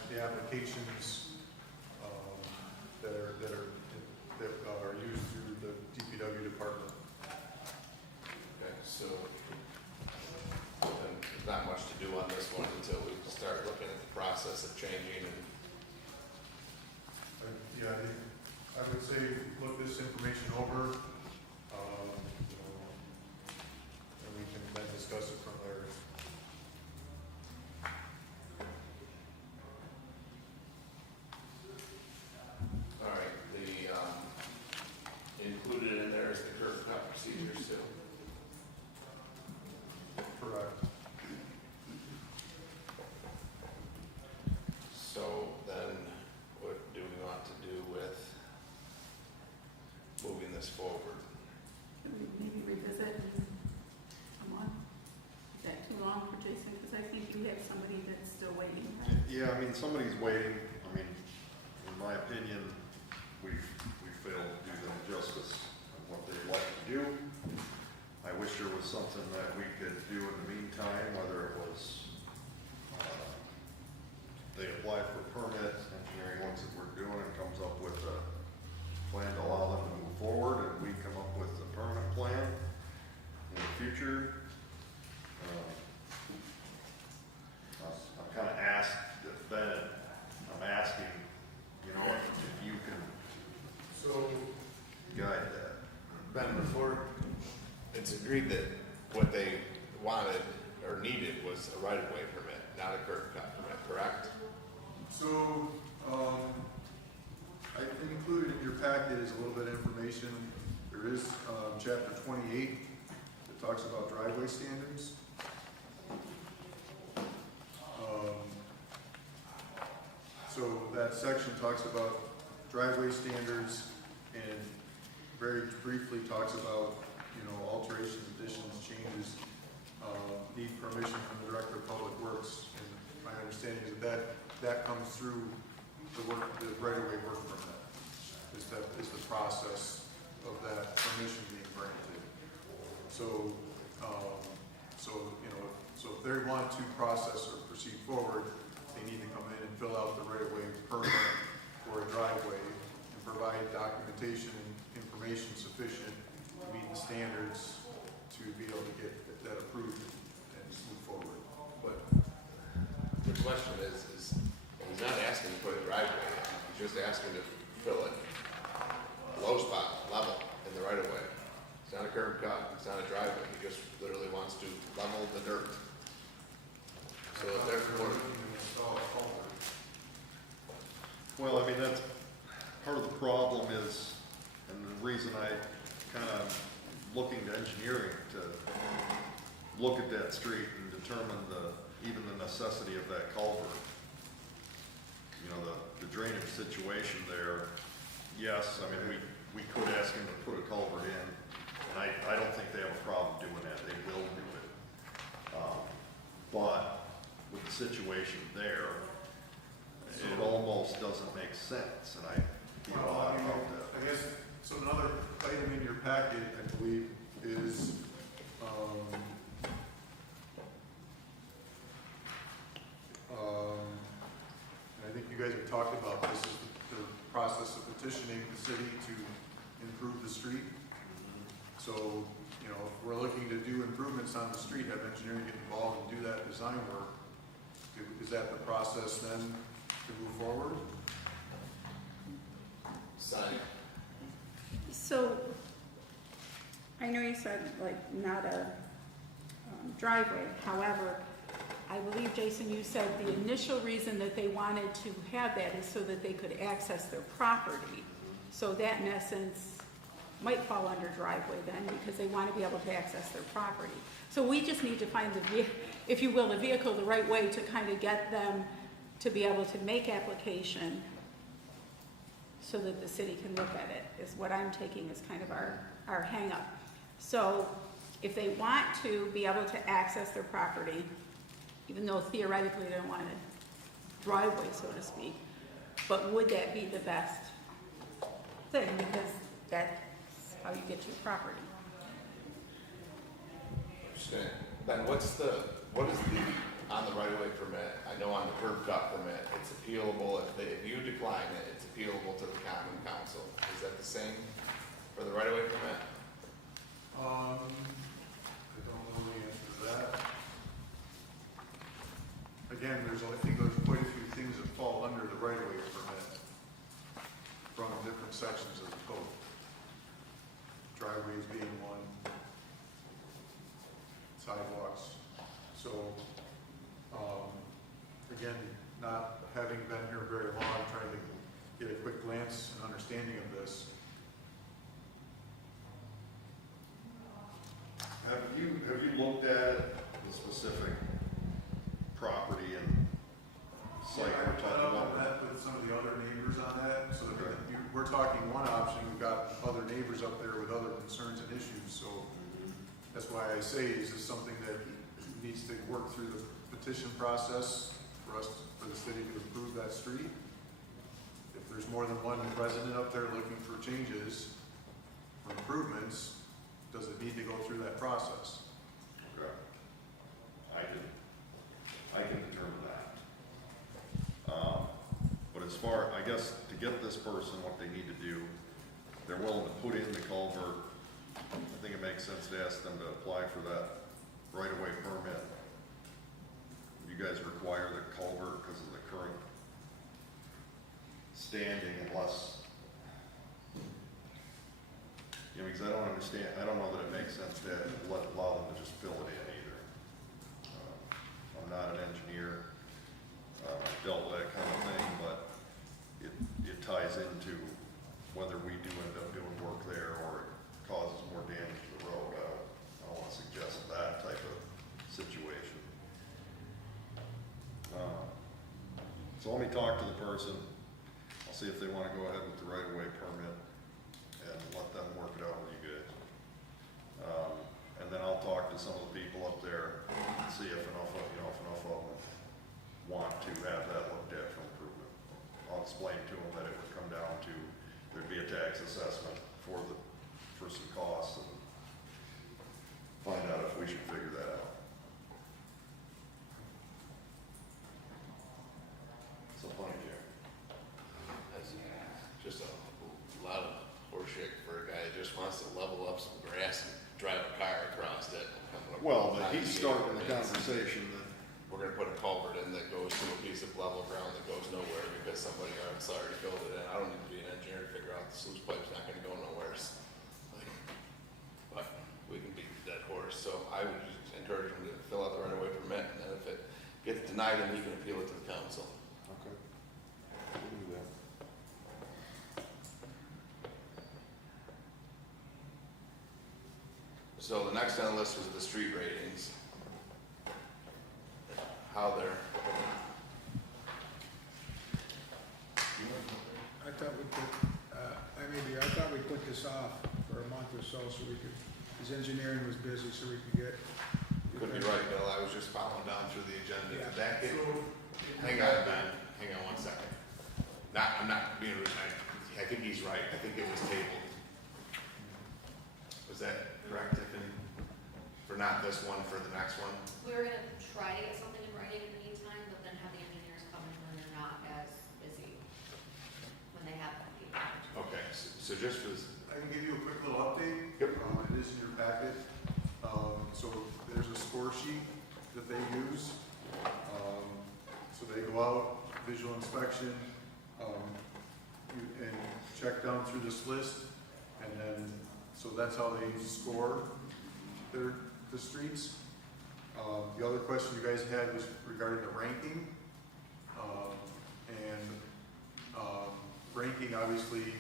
the applications, that are used through the DPW department. Okay, so, then there's not much to do on this one until we start looking at the process of changing and, Yeah, I would say look this information over, and we can then discuss it from there. all right, included in there is the curb cut procedures too. Correct. So then, what do we want to do with moving this forward? Can we maybe revisit in a month? Is that too long for Jason? Because I think you have somebody that's still waiting. Yeah, I mean, somebody's waiting. I mean, in my opinion, we failed to do them justice on what they'd like to do. I wish there was something that we could do in the meantime, whether it was, they apply for permits, engineering looks at what we're doing and comes up with a plan to allow them to move forward, and we come up with a permanent plan in the future. I'm kind of asked, Ben, I'm asking, you know, if you can guide that. Ben, before, it's agreed that what they wanted or needed was a right-of-way permit, not a curb cut permit, correct? So, I included in your packet is a little bit of information. There is, chapter 28 that talks about driveway standards. So that section talks about driveway standards and very briefly talks about, you know, alterations, additions, changes, need permission from the Director of Public Works. And my understanding is that comes through the right-of-way work permit. Is the process of that permission being granted. So, so if they want to process or proceed forward, they need to come in and fill out the right-of-way permit for a driveway and provide documentation and information sufficient to meet the standards to be able to get that approved and move forward. But The question is he's not asking to put a driveway in, he's just asking to fill it low spot, level, in the right of way. It's not a curb cut, it's not a driveway, he just literally wants to level the dirt. So therefore, Well, I mean, that's, part of the problem is, and the reason I kind of looking to engineering to look at that street and determine even the necessity of that culvert. You know, the drainage situation there, yes, I mean, we could ask him to put a culvert in, and I don't think they have a problem doing that, they will do it. But with the situation there, it almost doesn't make sense, and I feel odd about that. I guess, so another item in your packet, I believe, is, and I think you guys have talked about this, is the process of petitioning the city to improve the street. So, you know, if we're looking to do improvements on the street, have engineering get involved and do that design work, is that the process then to move forward? sign, So, I know you said like not a driveway, however, I believe, Jason, you said the initial reason that they wanted to have that is so that they could access their property. So that in essence might fall under driveway then, because they want to be able to access their property. So we just need to find if you will, the vehicle the right way to kind of get them to be able to make application so that the city can look at it, is what I'm taking as kind of our hang up. So if they want to be able to access their property, even though theoretically they don't want a driveway, so to speak, but would that be the best thing? Because that's how you get to your property. I'm just gonna, Ben, what is the on the right-of-way permit, I know on the curb cut permit, it's appealable, if you decline it, it's appealable to the common council. Is that the same for the right-of-way permit? I don't know the answer to that. Again, I think there's quite a few things that fall under the right-of-way permit from different sections of the code. Driveways being one, sidewalks. So, again, not having been here very long, trying to get a quick glance and understanding of this. Have you looked at the specific property and site we're talking about? I met with some of the other neighbors on that, so that we're talking one option, we've got other neighbors up there with other concerns and issues, so that's why I say, is this something that needs to work through the petition process for the city to approve that street? If there's more than one resident up there looking for changes or improvements, does it need to go through that process? Okay. I can determine that. But as far, I guess, to get this person what they need to do, they're willing to put in the culvert. I think it makes sense to ask them to apply for that right-of-way permit. You guys require the culvert because of the current standing unless, because I don't understand, I don't know that it makes sense to allow them to just fill it in either. I'm not an engineer, I've dealt with that kind of thing, but it ties into whether we do end up doing work there or it causes more damage to the road. I don't want to suggest that type of situation. So let me talk to the person. I'll see if they want to go ahead with the right-of-way permit and let them work it out with you guys. And then I'll talk to some of the people up there and see if enough of them want to have that looked at for improvement. I'll explain to them that it would come down to, there'd be a tax assessment for some costs and find out if we should figure that out. So funny, Jerry. That's just a lot of horseshit for a guy that just wants to level up some grass and drive a car across it. Well, but he's starting the conversation that we're gonna put a culvert in that goes to a piece of level ground that goes nowhere because somebody already filled it in. I don't need to be an engineer to figure out the sluice pipe's not gonna go nowhere. But we can beat the dead horse. So I would just encourage him to fill out the right-of-way permit, and then if it gets denied, then he can appeal it to the council. okay. We'll do that. So the next on the list was the street ratings. How they're, I thought we put, I thought we put this off for a month or so we could, his engineering was busy, so we could get. could be right, Bill, I was just following down through the agenda. Yeah. Did that get, hang on, Ben, hang on 1 second. I'm not being rude, I think he's right, I think it was tabled. Was that correct, Tiffany? For not this one, for the next one? We were gonna try to get something in writing in the meantime, but then have the engineers come in when they're not as busy, when they have that meeting. Okay, so just for this, I can give you a quick little update. Yep. It is in your packet. So there's a score sheet that they use. So they go out, visual inspection, and check down through this list. And then, so that's how they score the streets. The other question you guys had was regarding the ranking. Ranking, obviously,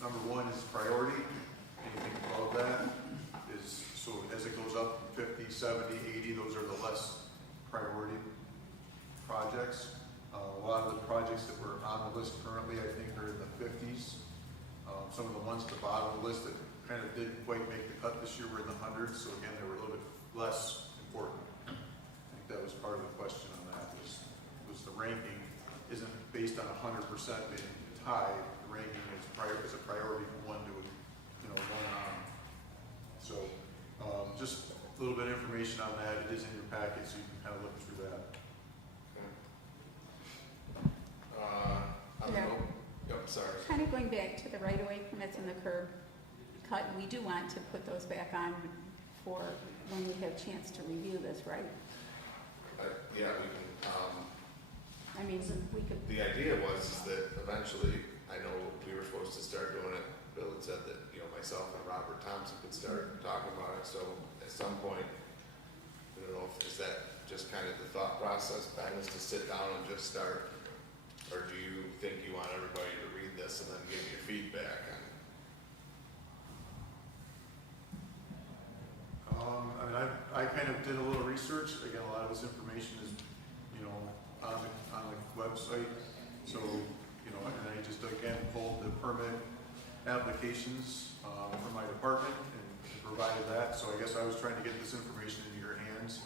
number one is priority. Anything above that is, so as it goes up 50, 70, 80, those are the less priority projects. A lot of the projects that were on the list currently, I think, are in the 50s. Some of the ones at the bottom of the list that kind of didn't quite make the cut this year were in the hundreds, so again, they were a little bit less important. I think that was part of the question on that, was the ranking isn't based on 100% being high. The ranking is a priority from one to, one on. So, just little bit of information on that. It is in your packet, so you can kind of look through that. I don't know. Yep, sorry. Kind of going back to the right-of-way permits and the curb cut, we do want to put those back on for when we have a chance to review this, right? Yeah, we can, I mean, we could, the idea was is that eventually, I know we were supposed to start doing it. Bill had said that, you know, myself and Robert Thompson could start talking about it, so at some point, I don't know if, is that just kind of the thought process, Ben, is to sit down and just start? Or do you think you want everybody to read this and then give you feedback on? I mean, I kind of did a little research. Again, a lot of this information is, you know, on the website. So, you know, and I just again pulled the permit applications from my department and provided that. So I guess I was trying to get this information into your hands.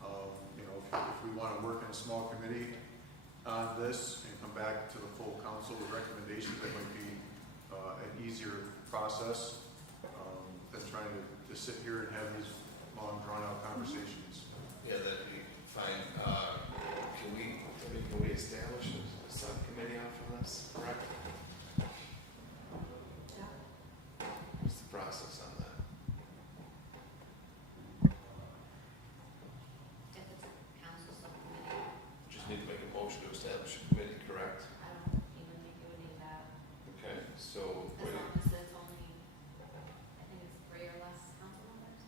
You know, if we want to work in a small committee on this and come back to the full council with recommendations, that might be an easier process than trying to sit here and have these long drawn-out conversations. Yeah, that'd be fine. Can we establish a subcommittee off of this, correct? What's the process on that? If it's a council subcommittee, Just need to make a motion to establish a committee, correct? I don't even think it would need that, Okay, so, as long as it's only, I think it's 3 or less council members.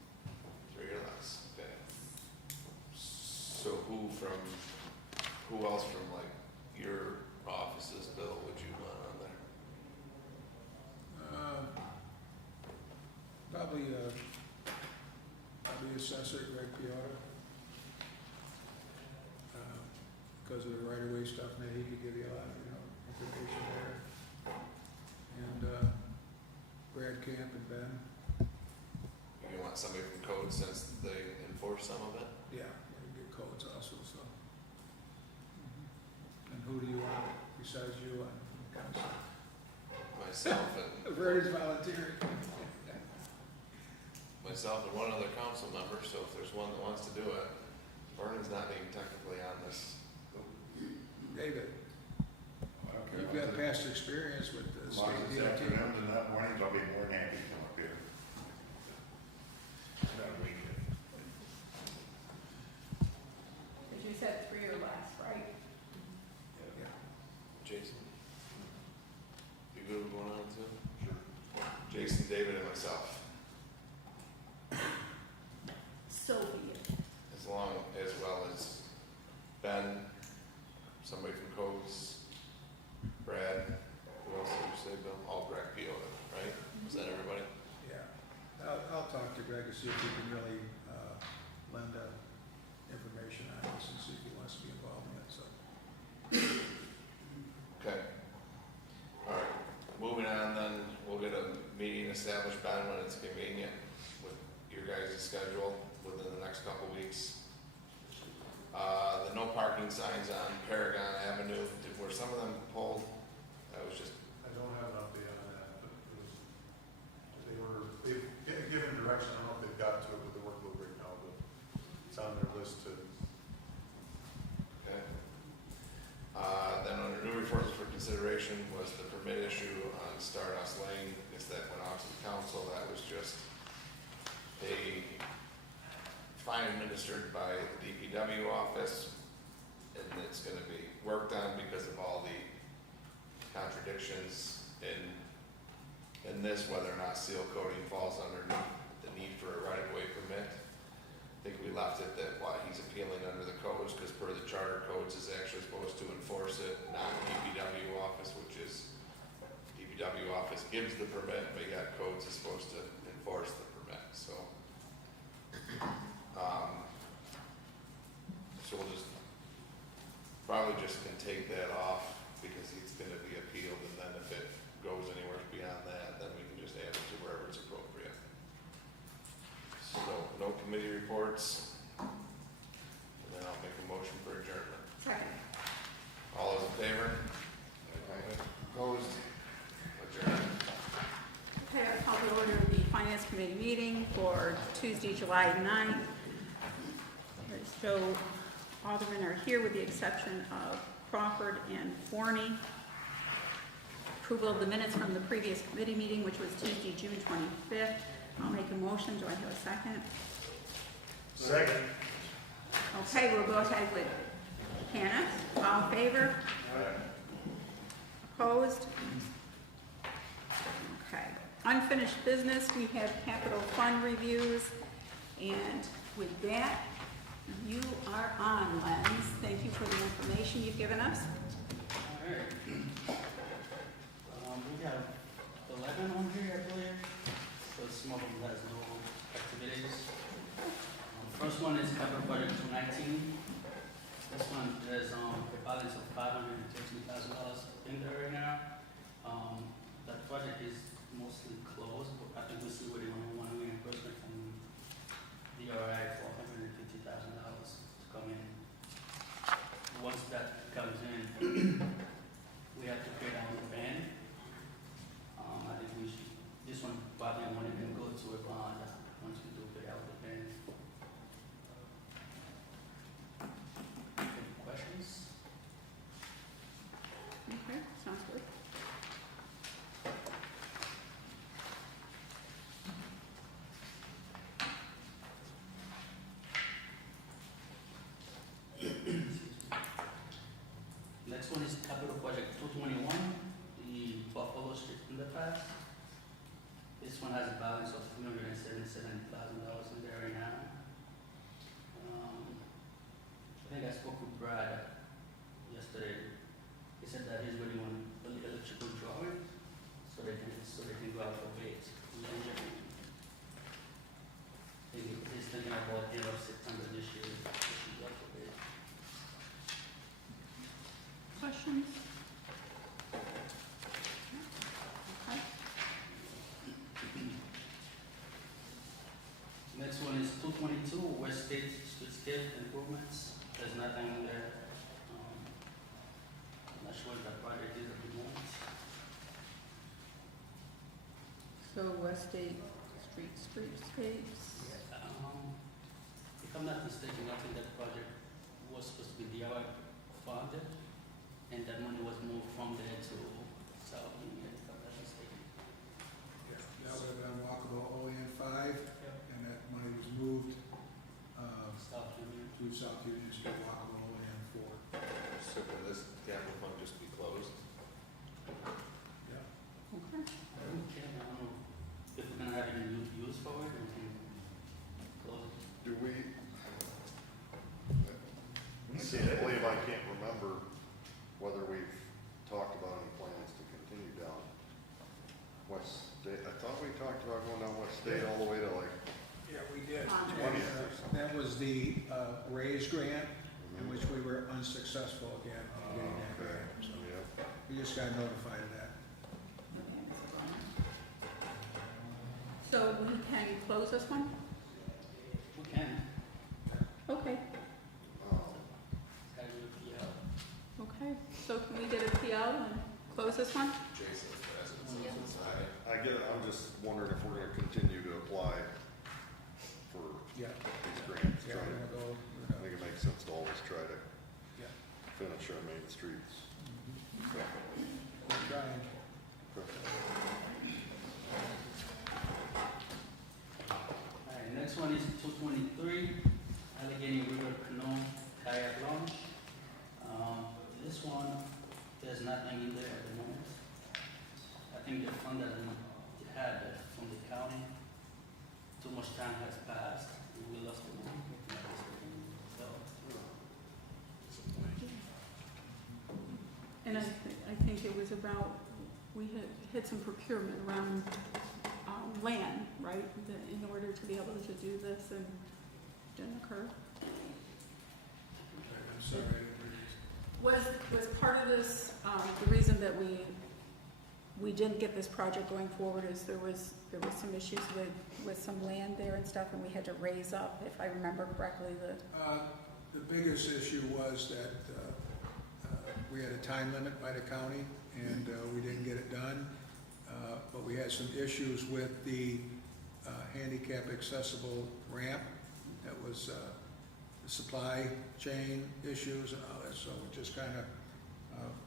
3 or less, okay. So who else from like your offices, Bill, would you want on there? Probably Assessor Greg Piotr. Because of the right-of-way stuff, maybe he could give you a lot of, information there. And Brad Camp and Ben. You want somebody from code since they enforce some of it? Yeah, maybe good codes also, so. And who do you want besides you on council? Myself and, Vernon volunteering. myself and one other council member, so if there's one that wants to do it. Vernon's not even technically on this. David, you've got past experience with the As long as state it's DOT. afternoons and not mornings, I'll be more than happy to come up here. Not a weekend. because you said 3 or less, right? Jason? You good with going on too? Sure. Jason, David, and myself. So be it. As well as Ben, somebody from codes, Brad, who else did you say, Bill? All Greg Piotr, right? Was that everybody? Yeah, I'll talk to Greg to see if he can really lend information on this and see if he wants to be involved in it, so. Okay. All right, moving on then, we'll get a meeting established, Ben, when it's convenient with your guys' schedule within the next couple weeks. The no parking signs on Paragon Avenue, were some of them pulled? That was just, I don't have an update on that, but they've given direction. I don't know if they've got to it with the workload right now, but it's on their list to. okay. Then under new reports for consideration was the permit issue on Stardust Lane. I guess that went off to the council. That was just a fine administered by the DPW office, and it's gonna be worked on because of all the contradictions in this, whether or not seal coating falls underneath the need for a right-of-way permit. I think we left it that while he's appealing under the codes, because per the charter codes is actually supposed to enforce it, not DPW office, which is, DPW office gives the permit, but yet codes is supposed to enforce the permit, so. So we'll just, probably just can take that off, because it's gonna be appealed, and then if it goes anywhere beyond that, then we can just add it to wherever it's appropriate. So, no committee reports, and then I'll make a motion for adjournment. Second. All those in favor? Opposed? Adjourned. Okay, I call to order the Finance Committee meeting for Tuesday, July 9th, So aldermen are here with the exception of Crawford and Forney. Approval of the minutes from the previous committee meeting, which was Tuesday, June 25th. I'll make a motion. Do I have a second? Second. Okay, we'll go ahead with Hannah. All in favor? Opposed? Okay. Unfinished business, we have capital fund reviews. And with that, you are on, Lens. Thank you for the information you've given us. All right. We have 11 on here, I believe. So some of them has no activities. First one is capital project 219. This one has a balance of $513,000 in there right now. That project is mostly closed, but I think we still waiting on one reimbursement from DRI for $150,000 to come in. Once that comes in, we have to pay down the band. I think we should, this one probably won't even go to a bond once we do pay out the band. Any questions? Okay, sounds good. Next one is capital project 221, the Buffalo Street underpass. This one has a balance of $377,000 in there right now. I think I spoke with Brad yesterday. He said that he's waiting on the electrical drawing so they can go out for bids. He's thinking about end of September this year, they should go out for bid. Questions? Okay. Next one is 222 West State Streetscape Improvements. There's nothing in there. I'm not sure what that project is at the moment. So West State Streetscapes. If I'm not mistaken, I think that project was supposed to be DIY funded, and that money was moved from there to South Union, if I'm not mistaken. That would have been walkable Olean 5, and that money was moved South Union. to South Union Street, walkable Olean 4. So will this capital fund just be closed? Yeah. Okay. Okay, I don't know if we're gonna have any use for it, we can close it. Do we? I believe I can't remember whether we've talked about any plans to continue down West State. I thought we talked about going down West State all the way to like Yeah, we did. 20th or something. That was the RAISE grant, in which we were unsuccessful again in getting that Okay. grant. So Yeah. we just got notified of that. So we can close this one? We can. Okay. Gotta do it, yeah. Okay, so can we get a PO and close this one? Jason's presence inside. I get it, I'm just wondering if we're gonna continue to apply for Yeah. these grants. Yeah, Try we're to- gonna go. I think it makes sense to always try to Yeah. finish our main streets. We're trying. Alright, next one is 223 Allegheny River Canoe Kayak Launch. This one, there's nothing in there at the moment. I think the fund that we had from the county, too much time has passed, and we lost the money. So, And I think it was about, we had some procurement around land, right? In order to be able to do this and didn't occur. I'm sorry. Was part of this, the reason that we didn't get this project going forward is there was some issues with some land there and stuff, and we had to raise up, if I remember correctly, The biggest issue was that we had a time limit by the county, and we didn't get it done. But we had some issues with the handicap accessible ramp that was supply chain issues and all that, so we just kind of,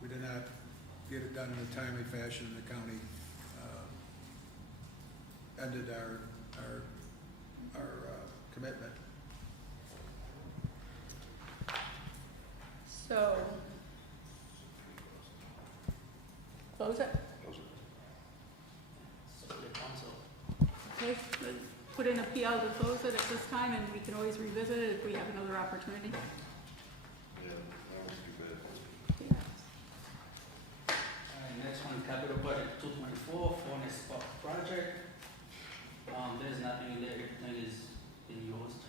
we did not get it done in a timely fashion, and the county ended our commitment. So, close it? So the council, Okay, let's put in a PL to close it at this time, and we can always revisit it if we have another opportunity. Yeah, that was too bad. Yeah. alright, next one, capital project 224, Furnace Park project. There's nothing in there, everything is being used.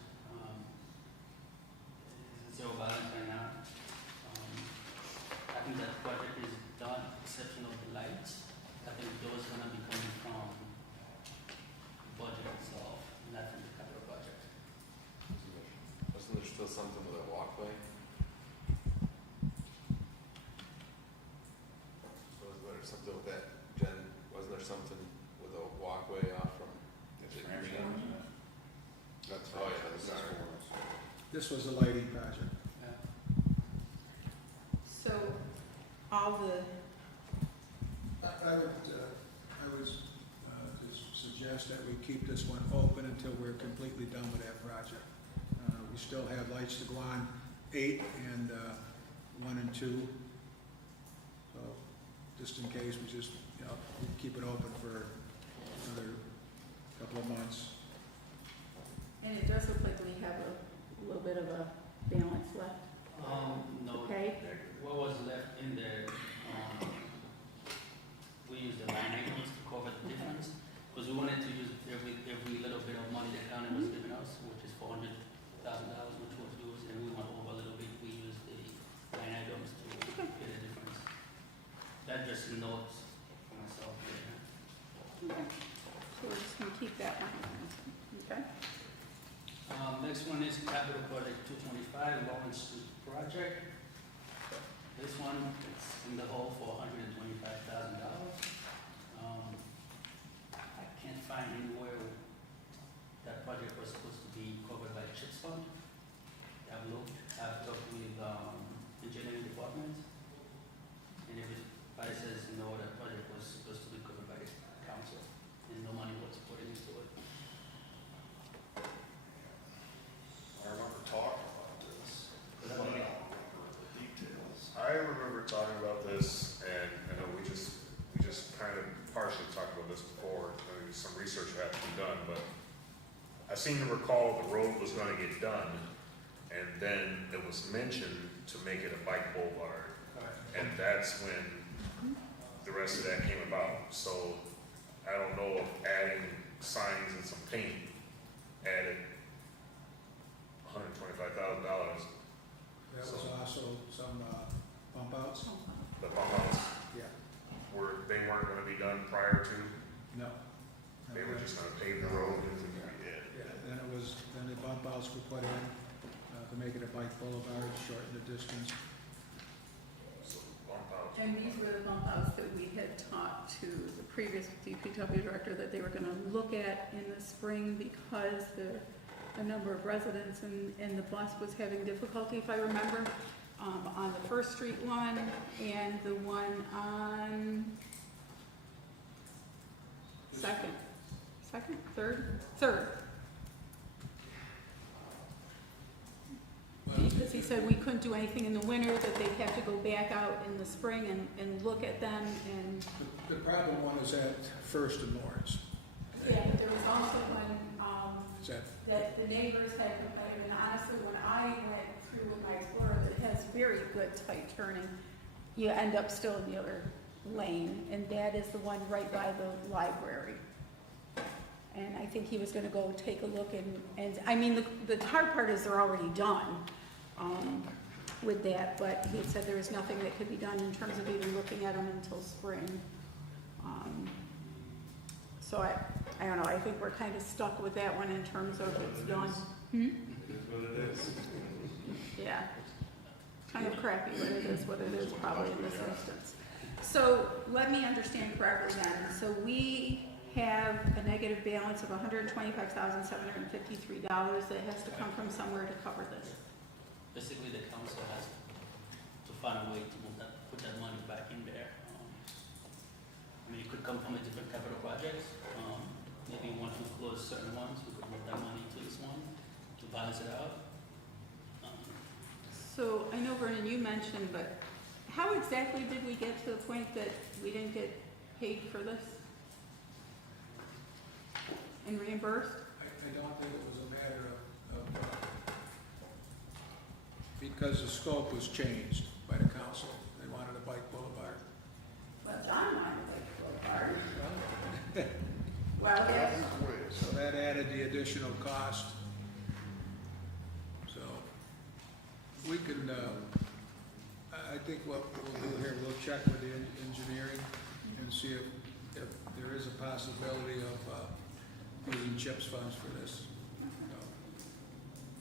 It's zero balance right now. I think that project is done, exception of the lights. I think those gonna be coming from budget itself, not from the capital project. Wasn't there still something with a walkway? Wasn't there something with that, Jen, wasn't there something with a walkway off from? Is it green? That's, oh yeah, that's our. This was a lighting project. Yeah. So, all the, I would just suggest that we keep this one open until we're completely done with that project. We still have lights to go on 8 and 1 and 2. So just in case, we just, we keep it open for another couple of months. and it does look like we have a little bit of a balance left, No, okay? what was left in there, we used the line items to cover the difference, because we wanted to use every little bit of money the county was giving us, which is $400,000, which was used, and we went over a little bit, we used the line items to get a difference. That just notes for myself, yeah. Okay. So we're just gonna keep that one, okay? Next one is capital project 225, Lawrence Street project. This one, it's in the hole for $125,000. I can't find anywhere that project was supposed to be covered by the CHIPS fund. I've looked, I've talked with engineering department, and everybody says no, that project was supposed to be covered by the council, and no money was put into it. I remember talking about this, but I don't remember the details. I remember talking about this, and I know we just kind of partially talked about this before, maybe some research had to be done, but I seem to recall the road was gonna get done, and then it was mentioned to make it a bike boulevard, and that's when the rest of that came about. So I don't know if adding signs and some paint added $125,000. That was also some bump outs. The bump outs Yeah. they weren't gonna be done prior to, No. they were just gonna pave the road. Yeah, then the bump outs were put in to make it a bike boulevard, shorten the distance. So bump outs. And these were the bump outs that we had talked to the previous DPW director that they were gonna look at in the spring because the number of residents and the bus was having difficulty, if I remember, on the First Street one and the one on third. Because he said we couldn't do anything in the winter, that they'd have to go back out in the spring and look at them and. The problem one is at First and Lawrence. Yeah, but there was also one, Is that, that the neighbors had complained, and honestly, when I went through with my Explorer, that has very good tight turning, you end up still in the other lane, and that is the one right by the library. And I think he was gonna go take a look and I mean, the hard part is they're already done, with that, but he had said there was nothing that could be done in terms of even looking at them until spring. So I don't know, I think we're kind of stuck with that one in terms of it's done. Hmm? It is what it is. Yeah, kind of crappy, but it is what it is probably in this instance. So let me understand correctly then, so we have a negative balance of $125,753 that has to come from somewhere to cover this. basically the council has to find a way to move that, put that money back in there. I mean, it could come from a different capital projects. Maybe once we close certain ones, we could move that money to this one to balance it out. So I know, Vernon, you mentioned, but how exactly did we get to the point that we didn't get paid for this? And reimbursed? I don't think it was a matter of because the scope was changed by the council. They wanted a bike boulevard. Well, John wanted a boulevard. Well, Well, yes. so that added the additional cost. So we can, I think what we'll do here, we'll check with the engineering and see if there is a possibility of using CHIPS funds for this.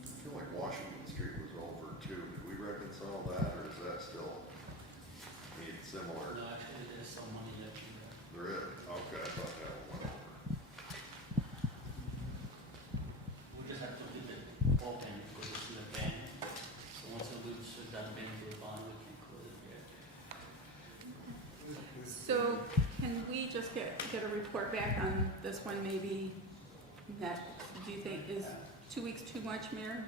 I feel like Washington Street was over too. Did we reconcile that, or is that still need similar? No, actually, there's some money left in there. There is? Okay, I thought that one went over. We just have to keep it open because it's in the ban. So once we shut that ban to the bond, we can close it there. So can we just get a report back on this one maybe next, do you think, is 2 weeks too much, Mayor,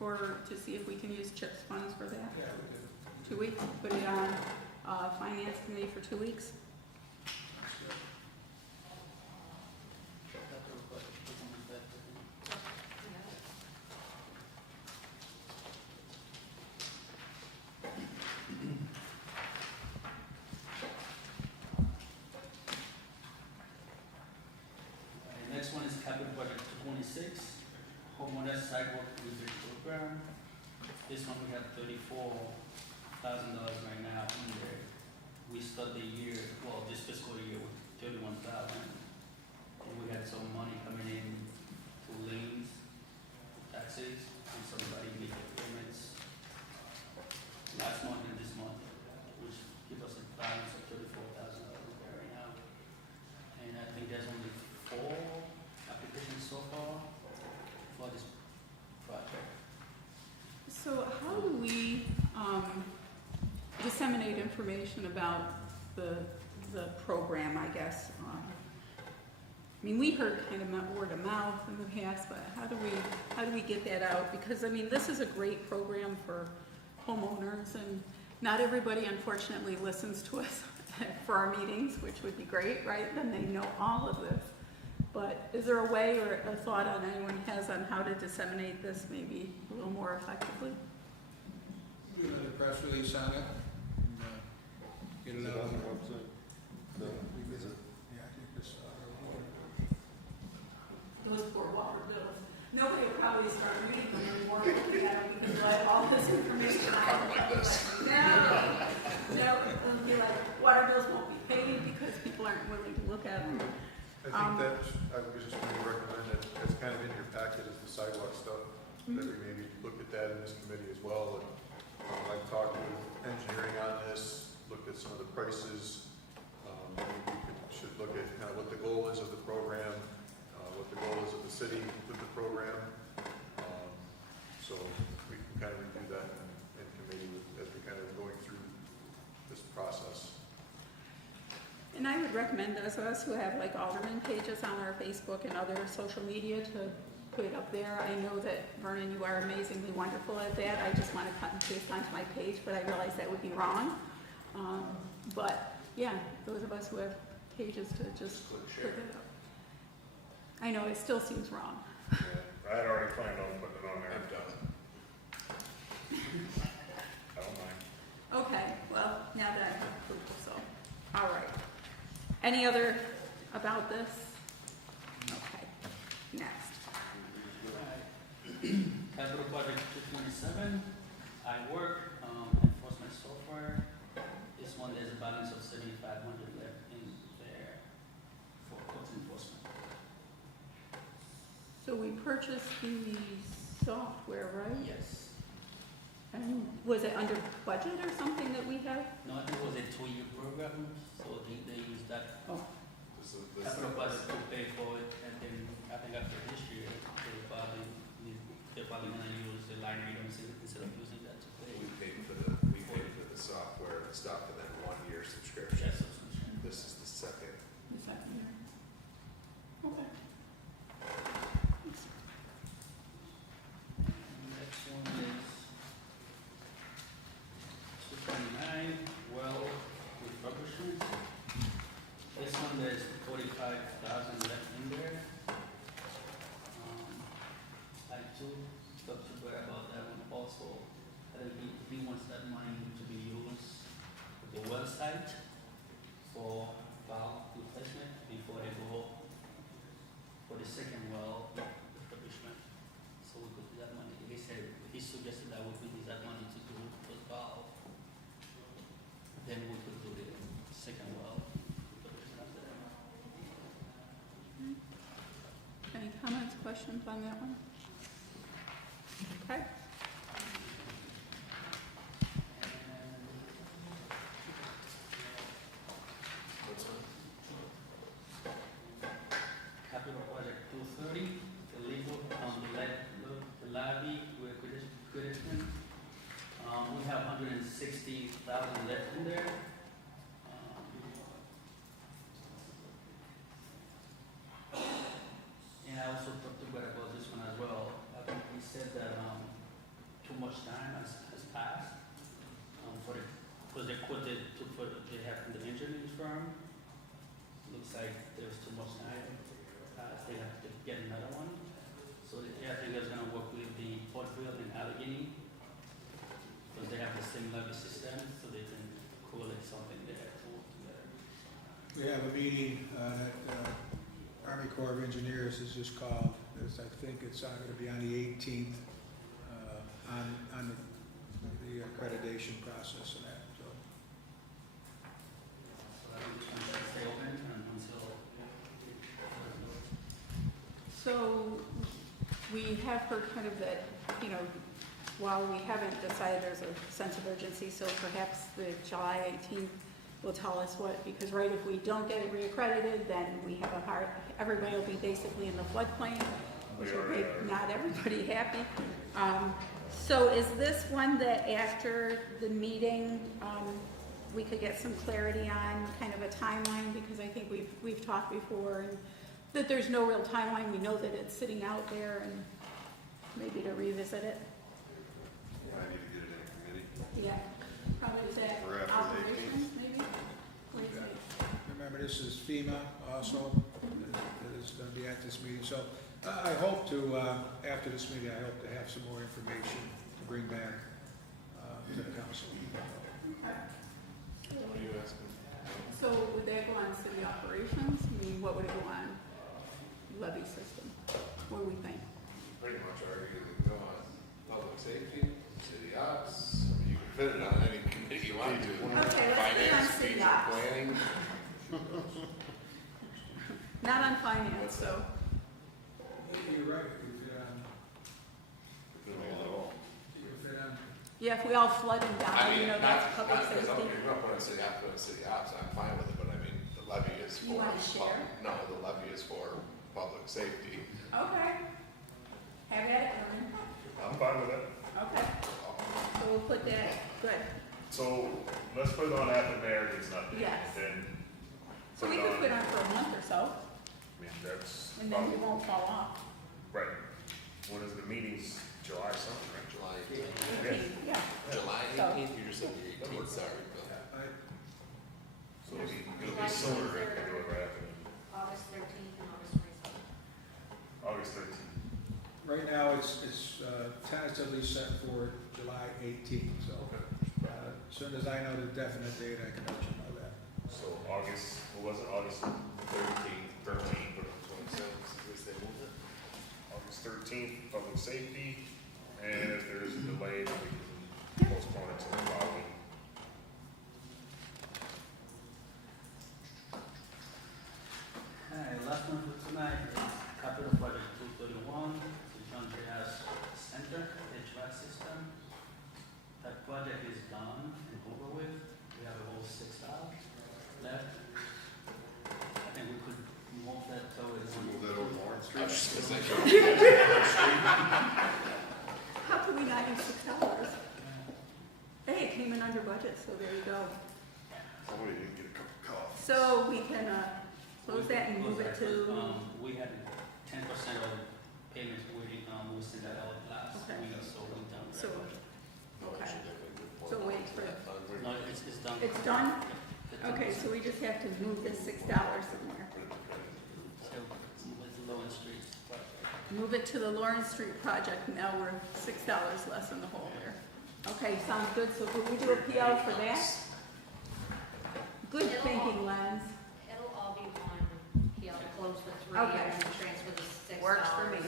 to see if we can use CHIPS funds for that? Yeah, we did. 2 weeks, put it on, finance committee for 2 weeks? Capital project, put on the back, I think. Next one is capital project 226, homeowner sidewalk rebuild program. This one we have $34,000 right now in there. We start the year, well, this fiscal year with 31,000. And we had some money coming in to liens, taxes, and somebody made the payments last month and this month, which give us a balance of $34,000 right now. And I think there's only 4 applications so far for this project. So how do we disseminate information about the program, I guess? I mean, we heard kind of word of mouth in the past, but how do we get that out? Because, I mean, this is a great program for homeowners, and not everybody, unfortunately, listens to us for our meetings, which would be great, right? Then they know all of this. But is there a way or a thought on anyone has on how to disseminate this maybe a little more effectively? Do a press release on it. And, get Is it it out. on the website? No, is it? Yeah, I think this, Those poor water bills. Nobody will probably start reading them anymore, looking at them, because I have all this information. No, it'll be like, water bills won't be paid because people aren't willing to look at them. I think that, I would just maybe recommend that, it's kind of in your packet is the sidewalk stuff, that we maybe look at that in this committee as well. And I've talked with engineering on this, looked at some of the prices. Maybe we should look at kind of what the goal is of the program, what the goal is of the city with the program. So we can kind of review that in committee as we kind of going through this process. And I would recommend those of us who have like alderman pages on our Facebook and other social media to put it up there. I know that, Vernon, you are amazingly wonderful at that. I just want to cut and paste onto my page, but I realize that would be wrong. But yeah, those of us who have pages to just put it up. I know, it still seems wrong. Yeah, I had already planned on putting it on there. I've done it. I don't mind. Okay, well, now that I have approval, so, all right. Any other about this? Okay, next. Capital project 227, I work, enforcement software. This one, there's a balance of 7,500 left in there for code enforcement. So we purchased the software, right? Yes. And was it under budget or something that we have? No, I think it was a 2-year program, so they used that Oh, capital budget to pay for it, and then I think after this year, they're probably gonna use the line items instead of using site for valve replacement before they go for the second well refurbishment. So we could do that money. He suggested that we could use that money to do the valve. Then we could do the second well refurbishment after that. Any comments, questions on that one? Okay. Capital project 230, the legal, the levy requisition. We have 160,000 left in there. And I also talked to Brett about this one as well. I think he said that, too much time has passed, because they quoted they have from the engineering firm. Looks like there's too much time passed, they have to get another one. So I think they're gonna work with the Portville and Allegheny, because they have the same levy system, so they can correlate something there to work together. We have a meeting that Army Corps of Engineers has just called. I think it's going to be on the 18th on the accreditation process and that. So I think it's gonna stay open until. So we have heard kind of that, while we haven't decided there's a sense of urgency, so perhaps the July 18th will tell us what, because right, if we don't get it reaccredited, then we have everybody will be basically in the floodplain, which will make not everybody happy. So is this one that after the meeting, we could get some clarity on kind of a timeline? Because I think we've talked before and that there's no real timeline. We know that it's sitting out there and maybe to revisit it. I need to get it in committee. Yeah, probably is that Or after the operations maybe? What do you think? Remember, this is FEMA also, that is going to be at this meeting. So I hope to, after this meeting, I hope to have some more information to bring back to the council. What are you asking? So would that go on city operations? I mean, what would it go on? Levy system? What do we think? Pretty much argue to go on public safety, city ops. I mean, you can fit it on any committee you want to. Okay, let's put it on Finance, city strategic ops. planning. Not on finance, so. You're right. You fit on. Yeah, if we all flood them I down, mean, that's public not because safety. I'm not putting city ops, I'm fine with it, but I mean, the levy is You for. wanna share? No, the levy is for public safety. Okay. Have at it, Norman. I'm fine with that. Okay. So we'll put that, good. So let's put it on after mayor gets nothing. Yes. Then So we could put on for a month or so, I mean, that's. and then we won't fall off. Right. When is the meetings? July something, right? July 18, yeah. July So- 18th, you just said the 18th, sorry, Bill. So it'll be sooner if we do it right after August 13th and August 27th. August 13th. Right now, it's tentatively set for July 18th, so as soon as I know the definite date, I can let you know that. So August, what was it, August 13th, but on 27th, is they moved it. August 13th, public safety, and if there's a delay, then we can postpone it to the following. Okay, last one for tonight is capital project 231, the John Gas Center, HVAC system. That project is done and over with. We have a whole 6 hours left. I think we could move that towards. Move that over Lawrence I Street. was just gonna say, How could we not use $6? Hey, it came in under budget, so there you go. Somebody didn't get a cup of coffee. So we can close that and move it to, We had 10% of payments waiting, we sent that out last Okay. week, so we're done. with so, that. okay. So wait for it. No, it's done. It's done? Yeah, Okay, so we just have to move this $6 somewhere. So it's Lowen Street. Move it to the Lawrence Street project, now we're $6 less in the hole there. Okay, sounds good, so could we do a PO for that? good It'll thinking, all- Lens. It'll all be one, he'll close the three Okay. and transfer the $6 Works for me. to.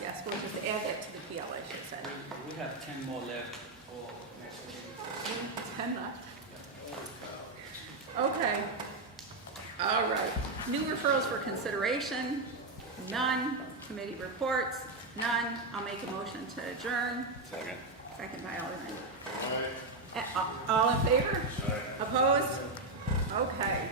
Yes, we'll just add that to the PL, I should say. We have 10 more left for next meeting. 10 left. Okay. All right. New referrals for consideration, none. Committee reports, none. I'll make a motion to adjourn. Second. Second by Alderman. All in favor? Opposed? Okay.